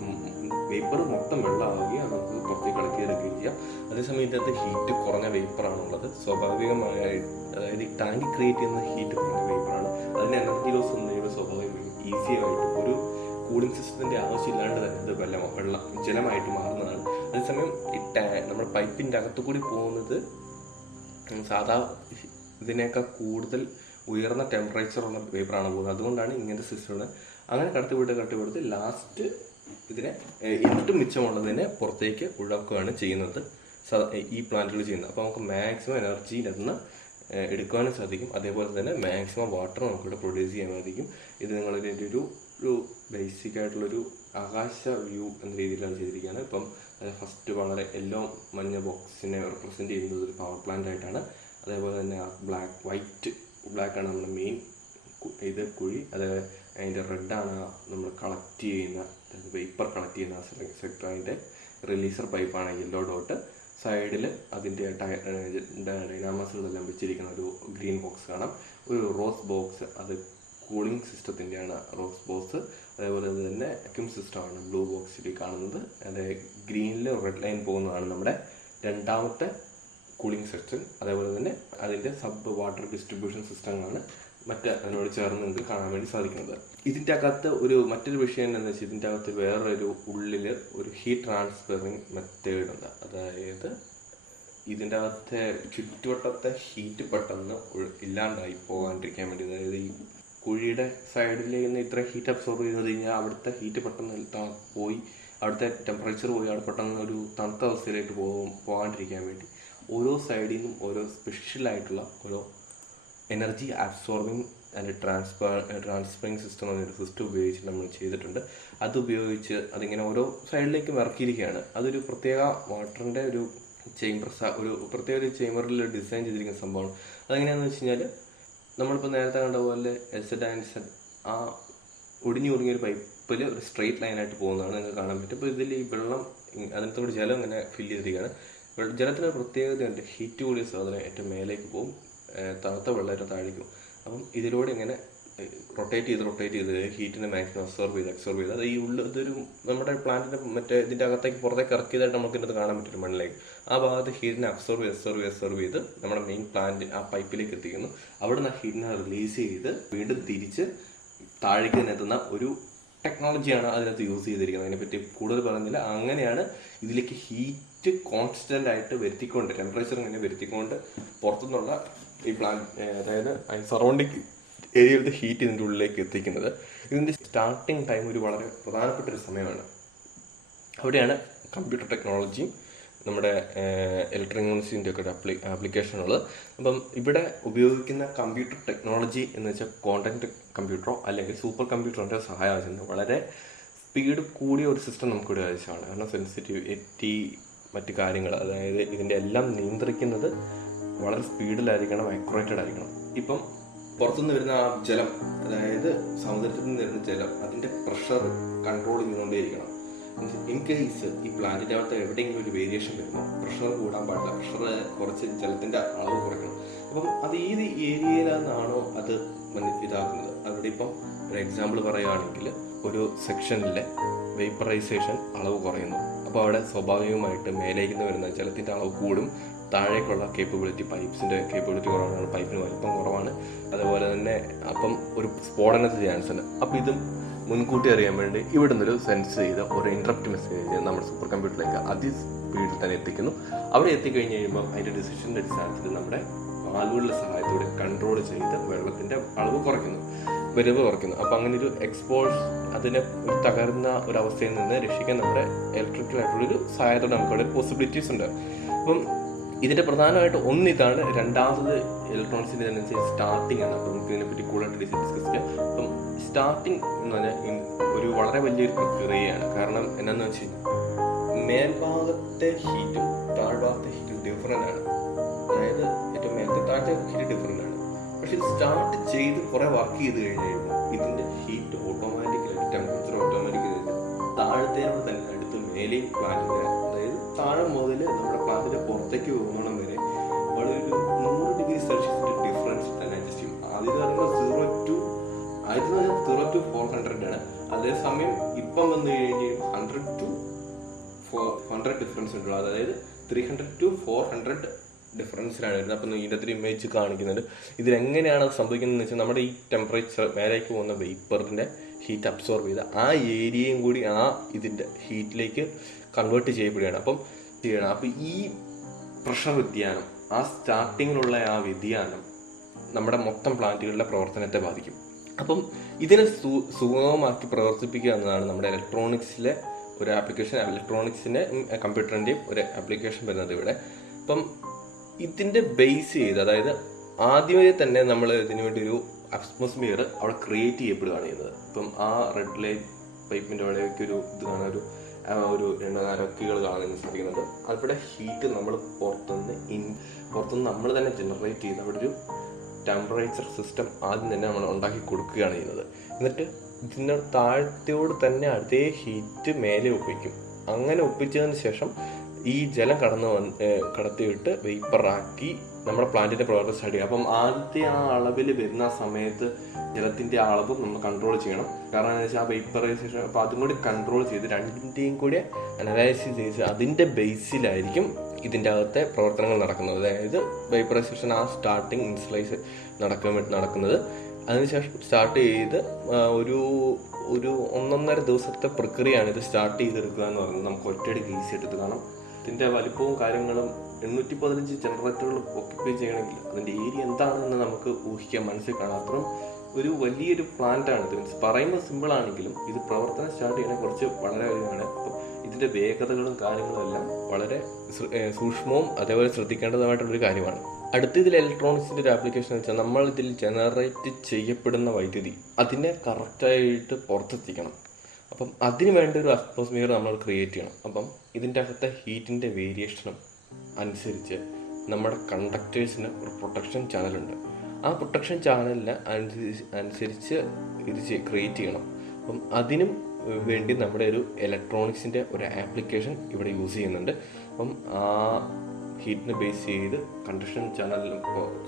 വേപ്പർ മൊത്തം വെള്ളമാവുകയും അത് നമുക്ക് പുറത്തേക്ക് കളക്ട് ചെയ്തെടുക്കുകയും ചെയ്യാം. അതേസമയം ഇതിനകത്ത് ഹീറ്റ് കുറഞ്ഞ വേപ്പറാണുള്ളത്. സ്വാഭാവികമായി, അതായത് ഈ ടാങ്ക് ക്രിയേറ്റ് ചെയ്യുന്ന ഹീറ്റ് കുറഞ്ഞ വേപ്പറാണ്. അതിന് എനർജി ലോസ് ഒന്നും സ്വാഭാവികമായും ഈസി ആയിട്ട് ഒരു കൂളിംഗ് സിസ്റ്റത്തിന്റെ ആവശ്യമില്ലാണ്ട് തന്നെ അത് ജലമായിട്ട് മാറുന്നതാണ്. അതേസമയം ഈ നമ്മുടെ പൈപ്പിന്റെ അകത്തു കൂടി പോകുന്നത് സാധാ ഇതിനേക്കാൾ കൂടുതൽ ഉയർന്ന ടെമ്പറേച്ചറുള്ള വേപ്പറാണ് പോകുന്നത്. അതുകൊണ്ടാണ് ഇങ്ങനത്തെ സിസ്റ്റം അങ്ങനെ കടത്തിവിട്ട് ലാസ്റ്റ് ഇതിനെ എന്നിട്ട് മിച്ചമുള്ളതിനെ പുറത്തേക്ക് ഒഴിവാക്കുകയാണ് ചെയ്യുന്നത് ഈ പ്ലാന്റുകൾ ചെയ്യുന്നത്. അപ്പോൾ നമുക്ക് മാക്സിമം എനർജി നിന്ന് എടുക്കാനും സാധിക്കും. അതേപോലെ തന്നെ മാക്സിമം വാട്ടർ നമുക്കിവിടെ പ്രൊഡ്യൂസ് ചെയ്യാൻ സാധിക്കും. ഇത് നിങ്ങളിതിൻ്റെ ഒരു ബേസിക് ആയിട്ടുള്ളൊരു ആകാശ വ്യൂ എന്ന രീതിയിലാണ് ചെയ്തിരിക്കുകയാണ്. ഇപ്പം ഫസ്റ്റ് വളരെ യെല്ലോ മഞ്ഞ ബോക്സിനെ റെപ്രസെൻറ്റ് ചെയ്യുന്നത് ഒരു പവർ പ്ലാന്റ് ആയിട്ടാണ്. അതേപോലെ തന്നെ ബ്ലാക്കാണ് നമ്മുടെ മെയിൻ കുഴി. അത് അതിൻ്റെ റെഡാണ് നമ്മൾ കളക്ട് ചെയ്യുന്ന വേപ്പർ കളക്ട് ചെയ്യുന്ന സെക്ടർ. അതിൻ്റെ റിലീസർ പൈപ്പാണ് യെല്ലോ ഡോട്ട്. സൈഡിൽ അതിൻ്റെ ഡൈനാമസുകളെല്ലാം വെച്ചിരിക്കുന്ന ഒരു ഗ്രീൻ ബോക്സ് കാണാം. ഒരു റോസ് ബോക്സ്, അത് കൂളിംഗ് സിസ്റ്റത്തിൻ്റെയാണ് റോസ് ബോക്സ്. അതേപോലെ തന്നെ വാക്യൂം സിസ്റ്റമാണ് ബ്ലൂ ബോക്സിൽ കാണുന്നത്. അതായത് ഗ്രീനിൽ റെഡ് ലൈൻ പോകുന്നതാണ് നമ്മുടെ രണ്ടാമത്തെ കൂളിംഗ് സെക്ഷൻ. അതേപോലെ തന്നെ അതിൻ്റെ സബ് വാട്ടർ ഡിസ്ട്രിബ്യൂഷൻ സിസ്റ്റങ്ങളാണ് അതിനോട് ചേർന്ന് നിങ്ങൾക്ക് കാണാൻ വേണ്ടി സാധിക്കുന്നത്. ഇതിൻ്റെ അകത്ത് മറ്റൊരു വിഷയം എന്താണെന്ന് വെച്ചാൽ ഇതിൻ്റെ അകത്ത് വേറൊരു ഉള്ളിൽ ഒരു ഹീറ്റ് ട്രാൻസ്ഫറിങ് മെത്തേഡ് ഉണ്ട്. അതായത് ഇതിൻ്റെ അകത്തെ ചുറ്റുവട്ടത്തെ ഹീറ്റ് പെട്ടെന്ന് ഇല്ലാണ്ടായി പോകാണ്ടിരിക്കാൻ വേണ്ടി, അതായത് ഈ കുഴിയുടെ സൈഡിലേക്ക് നിന്ന് ഇത്ര ഹീറ്റ് അബ്സോർബ് ചെയ്ത് കഴിഞ്ഞാൽ അവിടുത്തെ ഹീറ്റ് പെട്ടെന്ന് പോയി അവിടുത്തെ ടെമ്പറേച്ചർ പോയി അവിടെ പെട്ടെന്ന് ഒരു തണുത്ത അവസ്ഥയിലേക്ക് പോകാണ്ടിരിക്കാൻ വേണ്ടി ഓരോ സൈഡിൽ നിന്നും ഓരോ സ്പെഷ്യലായിട്ടുള്ള ഓരോ energy absorbing and transferring system എന്നൊരു സിസ്റ്റം ഉപയോഗിച്ച് നമ്മൾ ചെയ്തിട്ടുണ്ട്. അതുപയോഗിച്ച് അതിങ്ങനെ ഓരോ സൈഡിലേക്കും ഇറക്കിയിരിക്കുകയാണ്. അതൊരു പ്രത്യേക വാട്ടറിൻ്റെ ഒരു പ്രത്യേക ഒരു ചേമ്പറിൽ ഡിസൈൻ ചെയ്തിരിക്കുന്ന സംഭവമാണ്. അതെങ്ങനെയാണെന്ന് വെച്ച് കഴിഞ്ഞാൽ നമ്മളിപ്പോൾ നേരത്തെ കണ്ട പോലെ എസഡ് ആൻഡ് സെഡ് ആ ഒടിഞ്ഞൊരു പൈപ്പിൽ ഒരു സ്ട്രെയിറ്റ് ലൈനായിട്ട് പോകുന്നതാണ് നിങ്ങൾക്ക് കാണാൻ പറ്റും. ഇപ്പോൾ ഇതിൽ ഈ വെള്ളം അതിനകത്തോട് ജലം ഇങ്ങനെ ഫില്ല് ചെയ്തിരിക്കുകയാണ്. ജലത്തിന് പ്രത്യേകതയുണ്ട്. ഹീറ്റ് കൂടിയ സാധനം ഏറ്റവും മേലേക്ക് പോകും. തണുത്ത വെള്ളം താഴേക്കും. അപ്പം ഇതിലൂടെ ഇങ്ങനെ റൊട്ടേറ്റ് ചെയ്ത് ഹീറ്റിനെ മാക്സിമം അബ്സോർവ് ചെയ്ത് അത് ഈ ഇതൊരു നമ്മുടെ പ്ലാന്റിന്റെ മറ്റേ ഇതിന്റെ അകത്തേക്ക് പുറത്തേക്ക് ഇറക്കിയതായിട്ട് നമുക്ക് ഇതിനകത്ത് കാണാൻ പറ്റും മണ്ണിലേക്ക്. ആ ഭാഗത്ത് ഹീറ്റിനെ അബ്സോർവ് ചെയ്ത് നമ്മുടെ മെയിൻ പ്ലാന്റ് ആ പൈപ്പിലേക്ക് എത്തിക്കുന്നു. അവിടെ നിന്ന് ഹീറ്റിനെ റിലീസ് ചെയ്ത് വീണ്ടും തിരിച്ച് താഴേക്ക് എത്തുന്ന ഒരു ടെക്നോളജിയാണ് അതിനകത്ത് യൂസ് ചെയ്തിരിക്കുന്നത്. അതിനെപ്പറ്റി കൂടുതൽ പറയുന്നില്ല. അങ്ങനെയാണ് ഇതിലേക്ക് ഹീറ്റ് കോൺസ്റ്റന്റ് ആയിട്ട് ടെമ്പറേച്ചർ ഇങ്ങനെ വരുത്തിക്കൊണ്ട് പുറത്തുനിന്നുള്ള ഈ പ്ലാന്റ്, അതായത് സറൗണ്ടിങ് ഏരിയയിലത്തെ ഹീറ്റ് ഇതിൻ്റെ ഉള്ളിലേക്ക് എത്തിക്കുന്നത്. ഇതിൻ്റെ സ്റ്റാർട്ടിങ് ടൈം ഒരു വളരെ പ്രധാനപ്പെട്ട ഒരു സമയമാണ്. അവിടെയാണ് കമ്പ്യൂട്ടർ ടെക്നോളജിയും നമ്മുടെ ഇലക്ട്രിക് യൂണിവേഴ്സിറ്റിൻ്റെ ഒക്കെ ഒരു ആപ്ലിക്കേഷനുള്ളത്. അപ്പം ഇവിടെ ഉപയോഗിക്കുന്ന കമ്പ്യൂട്ടർ ടെക്നോളജി എന്ന് വെച്ചാൽ കോണ്ടന്റ് കമ്പ്യൂട്ടറോ അല്ലെങ്കിൽ സൂപ്പർ കമ്പ്യൂട്ടറിൻ്റെ സഹായം ആവശ്യമുണ്ട്. വളരെ സ്പീഡ് കൂടിയ ഒരു സിസ്റ്റം നമുക്കിവിടെ ആവശ്യമാണ്. കാരണം സെൻസിറ്റിവിറ്റി മറ്റു കാര്യങ്ങൾ, അതായത് ഇതിൻ്റെ എല്ലാം നിയന്ത്രിക്കുന്നത് വളരെ സ്പീഡിലായിരിക്കണം, ആക്യുറേറ്റഡ് ആയിരിക്കണം. ഇപ്പം പുറത്തുനിന്ന് വരുന്ന ആ ജലം, അതായത് സമുദ്രത്തിൽ നിന്ന് വരുന്ന ജലം, അതിൻ്റെ പ്രഷർ കൺട്രോൾ ചെയ്തുകൊണ്ടേയിരിക്കണം. ഇൻ കേസ് ഈ പ്ലാന്റിൻ്റെ അകത്ത് എവിടെയെങ്കിലും ഒരു വേരിയേഷൻ വരുന്നു, പ്രഷർ കൂടാൻ പാടില്ല, പ്രഷർ കുറച്ച് ജലത്തിൻ്റെ അളവ് കുറയ്ക്കണം. അപ്പം അത് ഏത് ഏരിയയിലാണെന്നാണോ അത് ഇതാക്കുന്നത്. അവിടെ ഇപ്പം ഒരു എക്സാമ്പിൾ പറയുകയാണെങ്കിൽ ഒരു സെക്ഷനിലെ വേപ്പറൈസേഷൻ അളവ് കുറയുന്നു. അപ്പോൾ അവിടെ സ്വാഭാവികമായിട്ട് മേലേക്ക് വരുന്ന ജലത്തിൻ്റെ അളവ് കൂടും. താഴേക്കുള്ള കേപ്പബിലിറ്റി, പൈപ്സിൻ്റെ കേപ്പബിലിറ്റി കുറവാണ്, പൈപ്പിന് വലിപ്പം കുറവാണ്. അതുപോലെ തന്നെ അപ്പം ഒരു സ്ഫോടനത്തിന് ചാൻസ് ഉണ്ട്. അപ്പോൾ ഇതും മുൻകൂട്ടി അറിയാൻ വേണ്ടി ഇവിടെ നിന്നൊരു സെൻസ് ചെയ്ത് ഒരു ഇൻട്രപ്റ്റ് മെസ്സേജ് നമ്മുടെ സൂപ്പർ കമ്പ്യൂട്ടറിലേക്ക് അതിസ്പീഡിൽ തന്നെ എത്തിക്കുന്നു. അവിടെ എത്തിക്കഴിഞ്ഞ് കഴിയുമ്പോൾ അതിൻ്റെ ഡിസിഷൻ്റെ അടിസ്ഥാനത്തിൽ നമ്മുടെ വാൽവുകളുടെ സഹായത്തോടെ കൺട്രോൾ ചെയ്ത് വെള്ളത്തിൻ്റെ അളവ് വരവ് കുറയ്ക്കുന്നു. അപ്പം അങ്ങനെ ഒരു അതിനെ ഒരു തകർന്ന ഒരു അവസ്ഥയിൽ നിന്ന് രക്ഷിക്കാൻ നമ്മുടെ ഇലക്ട്രിക്കലായിട്ടുള്ളൊരു സഹായത്തോടെ നമുക്കവിടെ പോസിബിലിറ്റീസ് ഉണ്ട്. അപ്പം ഇതിൻ്റെ പ്രധാനമായിട്ട് ഇതാണ്. രണ്ടാമത് ഇലക്ട്രോണിക്സിൻ്റെ തന്നെ സ്റ്റാർട്ടിംഗ് ആണ്. അപ്പം നമുക്ക് ഇതിനെപ്പറ്റി കൂടുതലായിട്ട് ഡിസ്കസ് ചെയ്യാം. അപ്പം സ്റ്റാർട്ടിങ് എന്ന് പറഞ്ഞാൽ ഒരു വളരെ വലിയൊരു പ്രക്രിയയാണ്. കാരണം എന്നാന്ന് വെച്ച് കഴിഞ്ഞാൽ മേൽഭാഗത്തെ ഹീറ്റും താഴ്ഭാഗത്തെ ഹീറ്റും ഡിഫറൻ്റ് ആണ്. അതായത് ഏറ്റവും മേലത്തെ താഴത്തെ ഹീറ്റ് ഡിഫറൻ്റ് ആണ്. പക്ഷെ ഇത് സ്റ്റാർട്ട് ചെയ്ത് കുറെ വർക്ക് ചെയ്ത് കഴിഞ്ഞ് കഴിയുമ്പോൾ ഇതിൻ്റെ ഹീറ്റ് ഓട്ടോമാറ്റിക്കലായിട്ട് ടെമ്പറേച്ചർ ഓട്ടോമാറ്റിക്കലായിട്ട് താഴത്തേനോട് തന്നെ അടുത്ത് മേലെയും പ്ലാന്റിൻ്റെ, അതായത് താഴെ മുതൽ നമ്മുടെ പ്ലാന്റിൻ്റെ പുറത്തേക്ക് പോകുന്നോണം വരെ വളരെ ഒരു 100 ഡിഗ്രി സെൽഷ്യസിൻ്റെ ഡിഫറൻസ് തന്നെ അഡ്ജസ്റ്റ് ചെയ്യും. ആദ്യം പറയുമ്പോൾ 0 to 400 ആണ്. അതേസമയം ഇപ്പം വന്നു കഴിഞ്ഞ് 100 to 400 ഡിഫറൻസ് ഉണ്ടല്ലോ. അതായത് 300 to 400 ഡിഫറൻസിലാണ് വരുന്നത്. അപ്പം ഇതിൻ്റെ അത്ര ഇമേജ് കാണിക്കുന്നുണ്ട്. ഇതിലെങ്ങനെയാണ് സംഭവിക്കുന്നത് വെച്ചാൽ നമ്മുടെ ഈ ടെമ്പറേച്ചർ മേലേക്ക് പോകുന്ന വേപ്പറിൻ്റെ ഹീറ്റ് അബ്സോർബ് ചെയ്ത് ആ ഏരിയയും കൂടി ആ ഇതിൻ്റെ ഹീറ്റിലേക്ക് കൺവേർട്ട് ചെയ്യപ്പെടുകയാണ്. അപ്പം ഈ പ്രഷർ വ്യതിയാനം, ആ സ്റ്റാർട്ടിങ്ങിലുള്ള ആ വ്യതിയാനം നമ്മുടെ മൊത്തം പ്ലാന്റുകളുടെ പ്രവർത്തനത്തെ ബാധിക്കും. അപ്പം ഇതിനെ സുഗമമാക്കി പ്രവർത്തിപ്പിക്കുക എന്നതാണ് നമ്മുടെ ഇലക്ട്രോണിക്സിലെ ഒരു ആപ്ലിക്കേഷൻ. ഇലക്ട്രോണിക്സിൻ്റെ കമ്പ്യൂട്ടറിൻ്റെയും ഒരു ആപ്ലിക്കേഷൻ വരുന്നത് ഇവിടെ. അപ്പം ഇതിൻ്റെ ബേസ് ചെയ്ത്, അതായത് ആദ്യമേ തന്നെ നമ്മൾ ഇതിനു വേണ്ടി ഒരു അറ്റ്മോസ്ഫിയർ അവിടെ ക്രിയേറ്റ് ചെയ്യപ്പെടുകയാണ് ചെയ്യുന്നത്. ഇപ്പം ആ റെഡ് ലൈറ്റ് പൈപ്പിൻ്റെ അവിടേക്ക് ഒരു ഇത് കാണാൻ ഒരു രണ്ടരക്കികൾ കാണാൻ സാധിക്കുന്നത്. അവിടെ ഹീറ്റ് നമ്മൾ പുറത്തുനിന്ന് നമ്മൾ തന്നെ ജനറേറ്റ് ചെയ്ത് അവിടെ ഒരു ടെമ്പറേച്ചർ സിസ്റ്റം ആദ്യം തന്നെ നമ്മൾ ഉണ്ടാക്കി കൊടുക്കുകയാണ് ചെയ്യുന്നത്. എന്നിട്ട് ഇതിൻ്റെ താഴത്തോട് തന്നെ അതേ ഹീറ്റ് മേലെ ഒപ്പിക്കും. അങ്ങനെ ഒപ്പിച്ചതിന് ശേഷം ഈ ജലം കടത്തിയിട്ട് വേപ്പറാക്കി നമ്മുടെ പ്ലാന്റിന്റെ പ്രവർത്തനം സ്റ്റാർട്ട് ചെയ്യും. അപ്പം ആദ്യത്തെ ആ അളവിൽ വരുന്ന സമയത്ത് ജലത്തിന്റെ അളവും നമ്മൾ കൺട്രോൾ ചെയ്യണം. കാരണം എന്താ വെച്ചാൽ ആ വേപ്പറൈസേഷൻ, അപ്പം അതും കൂടി കൺട്രോൾ ചെയ്ത് രണ്ടിൻ്റെയും കൂടി അനലൈസിസ് ചെയ്ത് അതിൻ്റെ ബേസിലായിരിക്കും ഇതിൻ്റെ അകത്തെ പ്രവർത്തനങ്ങൾ നടക്കുന്നത്. അതായത് വേപ്പറൈസേഷൻ ആ സ്റ്റാർട്ടിങ് ഇൻസുലൈസ് നടക്കുന്നത്. അതിനുശേഷം സ്റ്റാർട്ട് ചെയ്ത് ഒരു 1.5 ദിവസത്തെ പ്രക്രിയയാണ് ഇത് സ്റ്റാർട്ട് ചെയ്തെടുക്കുക എന്ന് പറയുന്നത്. നമുക്ക് ഒറ്റയടിക്ക് ഈസി എടുത്ത് കാണാം. ഇതിൻ്റെ വലിപ്പവും കാര്യങ്ങളും 815 ജനറേറ്ററുകൾ ഓക്യുപ്പൈ ചെയ്യണമെങ്കിൽ അതിൻ്റെ ഏരിയ എന്താണെന്ന് നമുക്ക് മനസ്സിൽ കാണാം. അത്രയും ഒരു വലിയൊരു പ്ലാന്റാണ് ഇത്. മീൻസ് പറയുമ്പോൾ സിമ്പിളാണെങ്കിലും ഇത് പ്രവർത്തനം സ്റ്റാർട്ട് ചെയ്യണേ കുറച്ച് വളരെ കാര്യമാണ്. അപ്പം ഇതിൻ്റെ വേഗതകളും കാര്യങ്ങളും എല്ലാം വളരെ സൂക്ഷ്മവും അതേപോലെ ശ്രദ്ധിക്കേണ്ടതുമായിട്ടുള്ളൊരു കാര്യമാണ്. അടുത്ത ഇതിൽ ഇലക്ട്രോണിക്സിൻ്റെ ഒരു ആപ്ലിക്കേഷൻ എന്ന് വെച്ചാൽ നമ്മൾ ഇതിൽ ജനറേറ്റ് ചെയ്യപ്പെടുന്ന വൈദ്യുതി അതിനെ കറക്റ്റായിട്ട് പുറത്തെത്തിക്കണം. അപ്പം അതിന് വേണ്ട ഒരു അറ്റ്മോസ്ഫിയർ നമ്മൾ ക്രിയേറ്റ് ചെയ്യണം. അപ്പം ഇതിൻ്റെ അകത്തെ ഹീറ്റിൻ്റെ വേരിയേഷനും അനുസരിച്ച് നമ്മുടെ കണ്ടക്ടേഴ്സിന് ഒരു പ്രൊട്ടക്ഷൻ ചാനലുണ്ട്. ആ പ്രൊട്ടക്ഷൻ ചാനലിന് അനുസരിച്ച് ഇത് ക്രിയേറ്റ് ചെയ്യണം. അപ്പം അതിനും വേണ്ടി നമ്മുടെ ഒരു ഇലക്ട്രോണിക്സിൻ്റെ ഒരു ആപ്ലിക്കേഷൻ ഇവിടെ യൂസ് ചെയ്യുന്നുണ്ട്. അപ്പം ആ ഹീറ്റിനെ ബേസ് ചെയ്ത് കണ്ടക്ഷൻ ചാനലിനും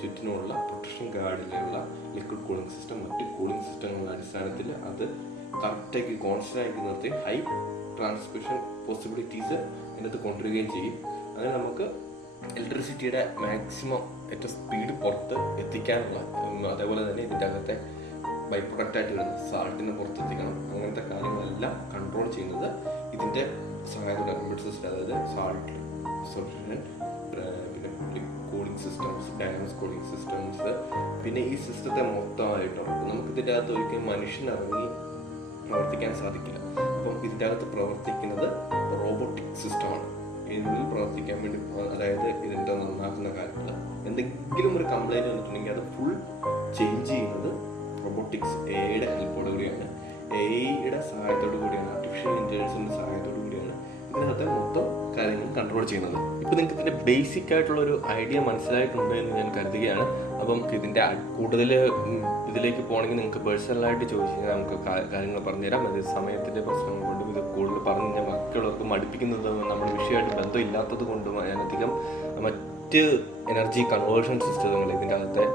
ചുറ്റിനുമുള്ള പ്രൊട്ടക്ഷൻ ഗാർഡിലുള്ള ലിക്വിഡ് കൂളിംഗ് സിസ്റ്റം മറ്റ് കൂളിംഗ് സിസ്റ്റങ്ങളുടെ അടിസ്ഥാനത്തിൽ അത് കറക്റ്റാക്കി കോൺസ്റ്റൻ്റ് ആക്കി നിർത്തി ഹൈ ട്രാൻസ്മിഷൻ പോസിബിലിറ്റീസ് അതിനകത്ത് കൊണ്ടുവരികയും ചെയ്യും. അങ്ങനെ നമുക്ക് ഇലക്ട്രിസിറ്റിയുടെ മാക്സിമം ഏറ്റവും സ്പീഡ് പുറത്ത് എത്തിക്കാനുള്ള, അതേപോലെ തന്നെ ഇതിൻ്റെ അകത്തെ ബൈ പ്രൊഡക്റ്റായിട്ട് വരുന്ന സാൾട്ടിനെ പുറത്തെത്തിക്കണം. അങ്ങനത്തെ കാര്യങ്ങളെല്ലാം കൺട്രോൾ ചെയ്യുന്നത് ഇതിൻ്റെ സഹായത്തോടെ കമ്പ്യൂട്ടർ സിസ്റ്റം, അതായത് സാൾട്ട് സൊല്യൂഷൻ, പിന്നെ cooling systems, dynamics cooling systems. പിന്നെ ഈ സിസ്റ്റത്തെ മൊത്തമായിട്ടോ നമുക്ക് ഇതിൻ്റെ അകത്ത് ഒരിക്കലും മനുഷ്യനിറങ്ങി പ്രവർത്തിക്കാൻ സാധിക്കില്ല. അപ്പം ഇതിൻ്റെ അകത്ത് പ്രവർത്തിക്കുന്നത് റോബോട്ടിക് സിസ്റ്റമാണ്. ഇതിനുള്ളിൽ പ്രവർത്തിക്കാൻ വേണ്ടി, അതായത് ഇതിൻ്റെ നന്നാക്കുന്ന കാര്യങ്ങൾ എന്തെങ്കിലും ഒരു കംപ്ലൈൻറ്റ് വന്നിട്ടുണ്ടെങ്കിൽ അത് ഫുൾ ചേഞ്ച് ചെയ്യുന്നത് റോബോട്ടിക്സ് എയുടെ ഹെൽപ്പോടു കൂടിയാണ്, എയുടെ സഹായത്തോടു കൂടിയാണ്, ആർട്ടിഫിഷ്യൽ ഇൻ്റലിജൻസിൻ്റെ സഹായത്തോടു കൂടിയാണ് ഇതിനകത്തെ മൊത്തം കാര്യങ്ങൾ കൺട്രോൾ ചെയ്യുന്നത്. ഇപ്പോൾ നിങ്ങൾക്ക് ഇതിൻ്റെ ബേസിക് ആയിട്ടുള്ള ഒരു ഐഡിയ മനസ്സിലായിട്ടുണ്ട് എന്ന് ഞാൻ കരുതുകയാണ്. അപ്പം ഇതിൻ്റെ കൂടുതൽ ഇതിലേക്ക് പോകണമെങ്കിൽ നിങ്ങൾക്ക് പേഴ്സണലായിട്ട് ചോദിച്ചു കഴിഞ്ഞാൽ നമുക്ക് കാര്യങ്ങൾ പറഞ്ഞുതരാം. അത് സമയത്തിൻ്റെ പ്രശ്നങ്ങൾ കൊണ്ടും ഇത് കൂടുതൽ പറഞ്ഞു കഴിഞ്ഞാൽ മറ്റുള്ളവർക്ക് മടുപ്പിക്കുന്നത് നമ്മുടെ വിഷയമായിട്ട് ബന്ധമില്ലാത്തത് കൊണ്ടും അതിനധികം മറ്റ് എനർജി കൺവേർഷൻ സിസ്റ്റങ്ങൾ ഇതിൻ്റെ അകത്തെ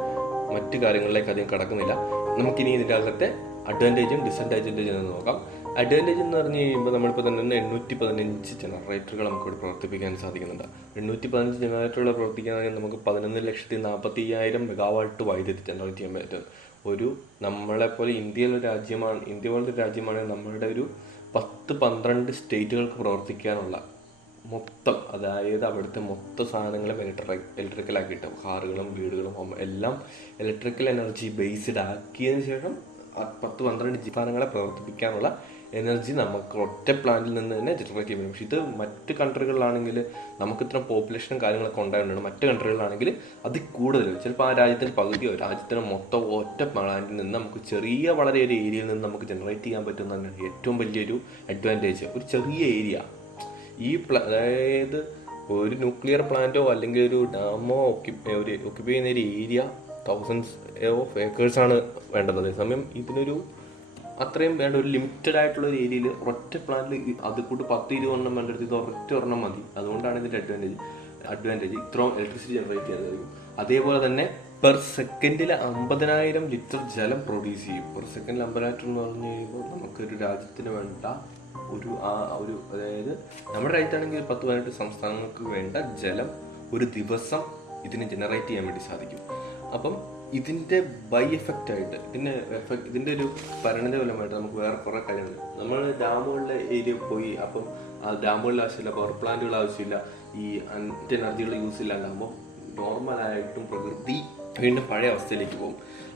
മറ്റ് കാര്യങ്ങളിലേക്ക് അധികം കടക്കുന്നില്ല. നമുക്കിനി ഇതിൻ്റെ അകത്തെ അഡ്വാൻറ്റേജും ഡിസഡ്വാൻറ്റേജും എന്ന് നോക്കാം. അഡ്വാൻറ്റേജ് എന്ന് പറഞ്ഞു കഴിയുമ്പോൾ നമ്മളിപ്പോൾ തന്നെ 815 ജനറേറ്ററുകൾ നമുക്കിവിടെ പ്രവർത്തിപ്പിക്കാൻ സാധിക്കുന്നുണ്ട്. 815 ജനറേറ്ററുകൾ പ്രവർത്തിക്കുകയാണെങ്കിൽ നമുക്ക് 11,40,000 മെഗാവാട്ട് വൈദ്യുതി ജനറേറ്റ് ചെയ്യാൻ പറ്റും. ഒരു നമ്മളെപ്പോലെ ഇന്ത്യ പോലൊരു രാജ്യമാണെങ്കിൽ നമ്മളുടെ ഒരു 10-12 സ്റ്റേറ്റുകൾക്ക് പ്രവർത്തിക്കാനുള്ള മൊത്തം, അതായത് അവിടുത്തെ മൊത്തം സാധനങ്ങളും ഇലക്ട്രിക്കലാക്കിയിട്ട് കാറുകളും വീടുകളും എല്ലാം ഇലക്ട്രിക്കൽ എനർജി ബേസ്ഡ് ആക്കിയതിന് ശേഷം 10-12 സാധനങ്ങളെ പ്രവർത്തിപ്പിക്കാനുള്ള എനർജി നമുക്ക് ഒറ്റ പ്ലാന്റിൽ നിന്ന് തന്നെ ജനറേറ്റ് ചെയ്യാൻ പറ്റും. പക്ഷേ ഇത് മറ്റ് കൺട്രികളിലാണെങ്കിൽ നമുക്ക് ഇത്ര പോപ്പുലേഷനും കാര്യങ്ങളൊക്കെ ഉണ്ടായതുകൊണ്ടാണ്. മറ്റ് കൺട്രികളിലാണെങ്കിൽ അതിൽ കൂടുതൽ, ചിലപ്പോൾ ആ രാജ്യത്തിൻ്റെ പകുതിയോ രാജ്യത്തിൻ്റെ മൊത്തം ഒറ്റ പ്ലാന്റിൽ നിന്ന് നമുക്ക് വളരെ ഒരു ഏരിയയിൽ നിന്ന് നമുക്ക് ജനറേറ്റ് ചെയ്യാൻ പറ്റുന്നതാണ് ഏറ്റവും വലിയൊരു അഡ്വാൻറ്റേജ്. ഒരു ചെറിയ ഏരിയ, അതായത് ഒരു ന്യൂക്ലിയർ പ്ലാന്റോ അല്ലെങ്കിൽ ഒരു ഡാമോ ഓക്യുപ്പൈ ചെയ്യുന്ന ഒരു ഏരിയ തൗസൻഡ്സ് ഓഫ് ഏക്കേഴ്സാണ് വേണ്ടത്. അതേസമയം ഇതിനൊരു അത്രയും വേണ്ട, ഒരു ലിമിറ്റഡ് ആയിട്ടുള്ള ഒരു ഏരിയയിൽ ഒറ്റ പ്ലാന്റിൽ അത് കൂട്ട് 10-20 വേണ്ടത് ഇത് ഒറ്റ ഒരെണ്ണം മതി. അതുകൊണ്ടാണ് ഇതിൻ്റെ അഡ്വാൻറ്റേജ് ഇത്രയും ഇലക്ട്രിസിറ്റി ജനറേറ്റ് ചെയ്യാൻ കഴിയും. അതേപോലെ തന്നെ പെർ സെക്കൻഡിൽ 50,000 ലിറ്റർ ജലം പ്രൊഡ്യൂസ് ചെയ്യും. പെർ സെക്കൻഡിൽ 50,000 എന്ന് പറഞ്ഞു കഴിയുമ്പോൾ നമുക്കൊരു രാജ്യത്തിന് വേണ്ട ഒരു അതായത് നമ്മുടെ രാജ്യത്താണെങ്കിൽ 10-18 സംസ്ഥാനങ്ങൾക്ക് വേണ്ട ജലം ഒരു ദിവസം ഇതിന് ജനറേറ്റ് ചെയ്യാൻ വേണ്ടി സാധിക്കും. അപ്പം ഇതിൻ്റെ ബൈ എഫക്റ്റ് ആയിട്ട് ഇതിൻ്റെ ഒരു പരിണിത ഫലമായിട്ട് നമുക്ക് വേറെ കുറേ കാര്യങ്ങൾ, നമ്മൾ ഡാമുകളുടെ ഏരിയ പോയി അപ്പം ആ ഡാമുകളുടെ ആവശ്യമില്ല, പവർ പ്ലാന്റുകൾ ആവശ്യമില്ല, ഈ എനർജികൾ യൂസ് ഇല്ലാണ്ടാകുമ്പോൾ നോർമലായിട്ടും പ്രകൃതി വീണ്ടും പഴയ അവസ്ഥയിലേക്ക് പോകും.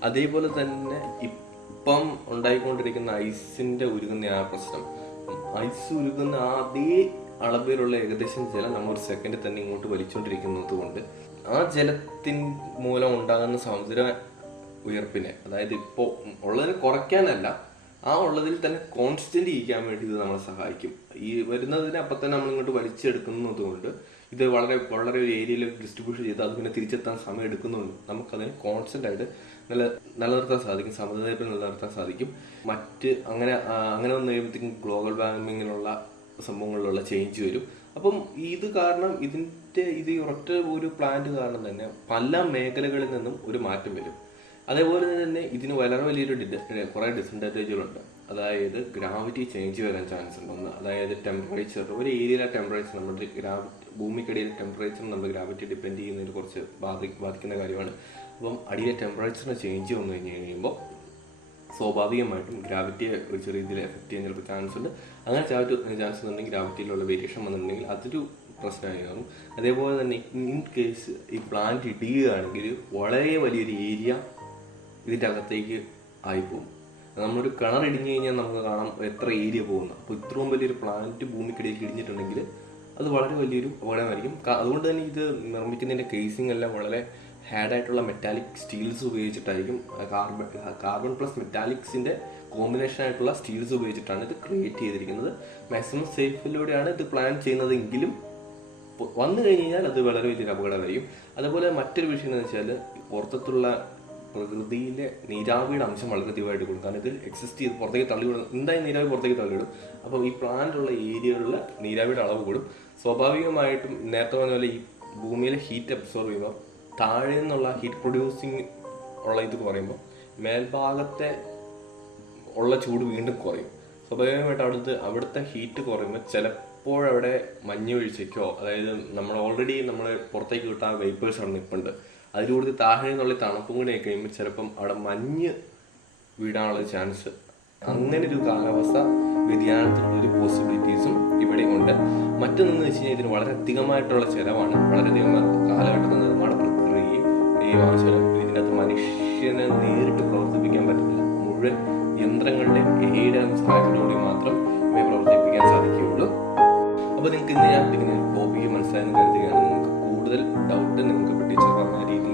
അതേപോലെ തന്നെ ഇപ്പം ഉണ്ടായിക്കൊണ്ടിരിക്കുന്ന ഐസിൻ്റെ ഉരുകുന്ന ആ പ്രശ്നം, ഐസ് ഉരുകുന്ന അതേ അളവിലുള്ള ഏകദേശം ജലം നമ്മൾ ഒരു സെക്കൻഡിൽ തന്നെ ഇങ്ങോട്ട് വലിച്ചുകൊണ്ടിരിക്കുന്നത് കൊണ്ട് ആ ജലത്തിൻ മൂലം ഉണ്ടാകുന്ന സമുദ്ര ഉയർപ്പിനെ, അതായത് ഇപ്പോൾ ഉള്ളതിനെ കുറയ്ക്കാനല്ല, ആ ഉള്ളതിൽ തന്നെ കോൺസ്റ്റന്റ് ഇരിക്കാൻ വേണ്ടി ഇത് നമ്മളെ സഹായിക്കും. ഈ വരുന്നതിനെ അപ്പം തന്നെ നമ്മൾ ഇങ്ങോട്ട് വലിച്ചെടുക്കുന്നത് കൊണ്ട് ഇത് വളരെ ഒരു ഏരിയയിൽ ഡിസ്ട്രിബ്യൂഷൻ ചെയ്ത് അത് പിന്നെ തിരിച്ചെത്താൻ സമയം എടുക്കുന്നുണ്ട്. നമുക്കതിനെ കോൺസ്റ്റന്റ് ആയിട്ട് നിലനിർത്താൻ സാധിക്കും, സമതുലിതത്തിൽ നിലനിർത്താൻ സാധിക്കും. അങ്ങനെ വന്നു കഴിയുമ്പോഴത്തേക്കും ഗ്ലോബൽ വാർമിങ്ങിനുള്ള സംഭവങ്ങളിലുള്ള ചേഞ്ച് വരും. അപ്പം ഇത് കാരണം ഇത് ഒരൊറ്റ ഒരു പ്ലാന്റ് കാരണം തന്നെ പല മേഖലകളിൽ നിന്നും ഒരു മാറ്റം വരും. അതേപോലെ തന്നെ ഇതിന് വളരെ വലിയൊരു കുറേ ഡിസഡ്വാൻറ്റേജുകളുണ്ട്. അതായത് ഗ്രാവിറ്റി ചേഞ്ച് വരാൻ ചാൻസ് ഉണ്ട്. ഒന്ന്, അതായത് ടെമ്പറേച്ചർ, ഒരു ഏരിയയിലെ ടെമ്പറേച്ചർ, നമ്മുടെ ഭൂമിക്കടിയിലെ ടെമ്പറേച്ചർ നമ്മുടെ ഗ്രാവിറ്റി ഡിപ്പെൻഡ് ചെയ്യുന്നതിൽ കുറച്ച് ബാധിക്കുന്ന കാര്യമാണ്. അപ്പം അടിയിലെ ടെമ്പറേച്ചറിന് ചേഞ്ച് വന്നു കഴിയുമ്പോൾ സ്വാഭാവികമായിട്ടും ഗ്രാവിറ്റിയെ ഒരു ചെറിയ രീതിയിൽ എഫക്റ്റ് ചെയ്യാൻ ചിലപ്പോൾ ചാൻസ് ഉണ്ട്. അങ്ങനെ ചാൻസ് ഉണ്ടെങ്കിൽ ഗ്രാവിറ്റിയിലുള്ള വേരിയേഷൻ വന്നിട്ടുണ്ടെങ്കിൽ അതൊരു പ്രശ്നമായി കാണും. അതേപോലെ തന്നെ ഇൻ കേസ് ഈ പ്ലാന്റ് ഇടിയുകയാണെങ്കിൽ വളരെ വലിയൊരു ഏരിയ ഇതിൻ്റെ അകത്തേക്ക് ആയിപ്പോകും. നമ്മളൊരു കിണർ ഇടിഞ്ഞു കഴിഞ്ഞാൽ നമുക്ക് കാണാം എത്ര ഏരിയ പോകുന്നു. അപ്പോൾ ഇത്രയും വലിയൊരു പ്ലാന്റ് ഭൂമിക്കിടയിൽ ഇടിഞ്ഞിട്ടുണ്ടെങ്കിൽ അത് വളരെ വലിയൊരു അപകടമായിരിക്കും. അതുകൊണ്ട് തന്നെ ഇത് നിർമ്മിക്കുന്നതിൻ്റെ കേസിംഗ് എല്ലാം വളരെ ഹാഡായിട്ടുള്ള മെറ്റാലിക് സ്റ്റീൽസ് ഉപയോഗിച്ചിട്ടായിരിക്കും. കാർബൺ പ്ലസ് മെറ്റാലിക്സിൻ്റെ കോമ്പിനേഷൻ ആയിട്ടുള്ള സ്റ്റീൽസ് ഉപയോഗിച്ചിട്ടാണ് ഇത് ക്രിയേറ്റ് ചെയ്തിരിക്കുന്നത്. മാക്സിമം സേഫിലൂടെയാണ് ഇത് പ്ലാൻ ചെയ്യുന്നതെങ്കിലും വന്നു കഴിഞ്ഞാൽ അത് വളരെ വലിയൊരു അപകടമായിരിക്കും. അതുപോലെ മറ്റൊരു വിഷയം എന്ന് വെച്ചാൽ പുറത്തുള്ള പ്രകൃതിയിലെ നീരാവിയുടെ അംശം വളരെ അധികമായിട്ട് കൂടും. കാരണം ഇത് എക്സിസ്റ്റ് ചെയ്ത് പുറത്തേക്ക് തള്ളിവിടും. എന്തായാലും നീരാവി പുറത്തേക്ക് തള്ളിവിടും. അപ്പം ഈ പ്ലാന്റുള്ള ഏരിയയിലുള്ള നീരാവിയുടെ അളവ് കൂടും. സ്വാഭാവികമായിട്ടും നേരത്തെ പറഞ്ഞ പോലെ ഈ ഭൂമിയിലെ ഹീറ്റ് അബ്സോർവ് ചെയ്യുമ്പോൾ താഴെ നിന്നുള്ള ഹീറ്റ് പ്രൊഡ്യൂസിങ് ഉള്ള ഇത് കുറയുമ്പോൾ മേൽഭാഗത്തെ ഉള്ള ചൂട് വീണ്ടും കുറയും. സ്വാഭാവികമായിട്ട് അവിടുത്തെ ഹീറ്റ് കുറയുമ്പോൾ ചിലപ്പോഴവിടെ മഞ്ഞ് വീഴ്ചയ്ക്കോ, അതായത് നമ്മൾ പുറത്തേക്ക് കിട്ടാൻ വേപ്പേഴ്സ് അവിടെ നിൽപ്പുണ്ട്, അതിലൂടെ താഴെ നിന്നുള്ള തണുപ്പും കൂടി ആയി കഴിയുമ്പോൾ ചിലപ്പം അവിടെ മഞ്ഞ് വീഴാനുള്ള ചാൻസ്, അങ്ങനെ ഒരു കാലാവസ്ഥ വ്യതിയാനത്തിനുള്ളൊരു പോസിബിലിറ്റീസും ഇവിടെ ഉണ്ട്. മറ്റൊന്നെന്ന് വെച്ച് കഴിഞ്ഞാൽ ഇതിന് വളരെ അധികമായിട്ടുള്ള ചിലവാണ്. വളരെയധികം കാലഘട്ടത്തിൽ നിർമ്മാണ പ്രക്രിയയും ഈ ആവശ്യം ഇതിനകത്ത് മനുഷ്യനെ നേരിട്ട് പ്രവർത്തിപ്പിക്കാൻ പറ്റില്ല. മുഴുവൻ യന്ത്രങ്ങളുടെയും എയുടെ സഹായത്തോടുകൂടി മാത്രം ഇവയെ പ്രവർത്തിപ്പിക്കാൻ സാധിക്കുകയുള്ളൂ. അപ്പോൾ നിങ്ങൾക്ക് ഇന്ന് ഞാൻ ടോപ്പിക്ക് മനസ്സിലായെന്ന് കരുതുകയാണ്. നിങ്ങൾക്ക് കൂടുതൽ ഡൗട്ട് നിങ്ങൾക്ക് ടീച്ചർ പറഞ്ഞ രീതിയിൽ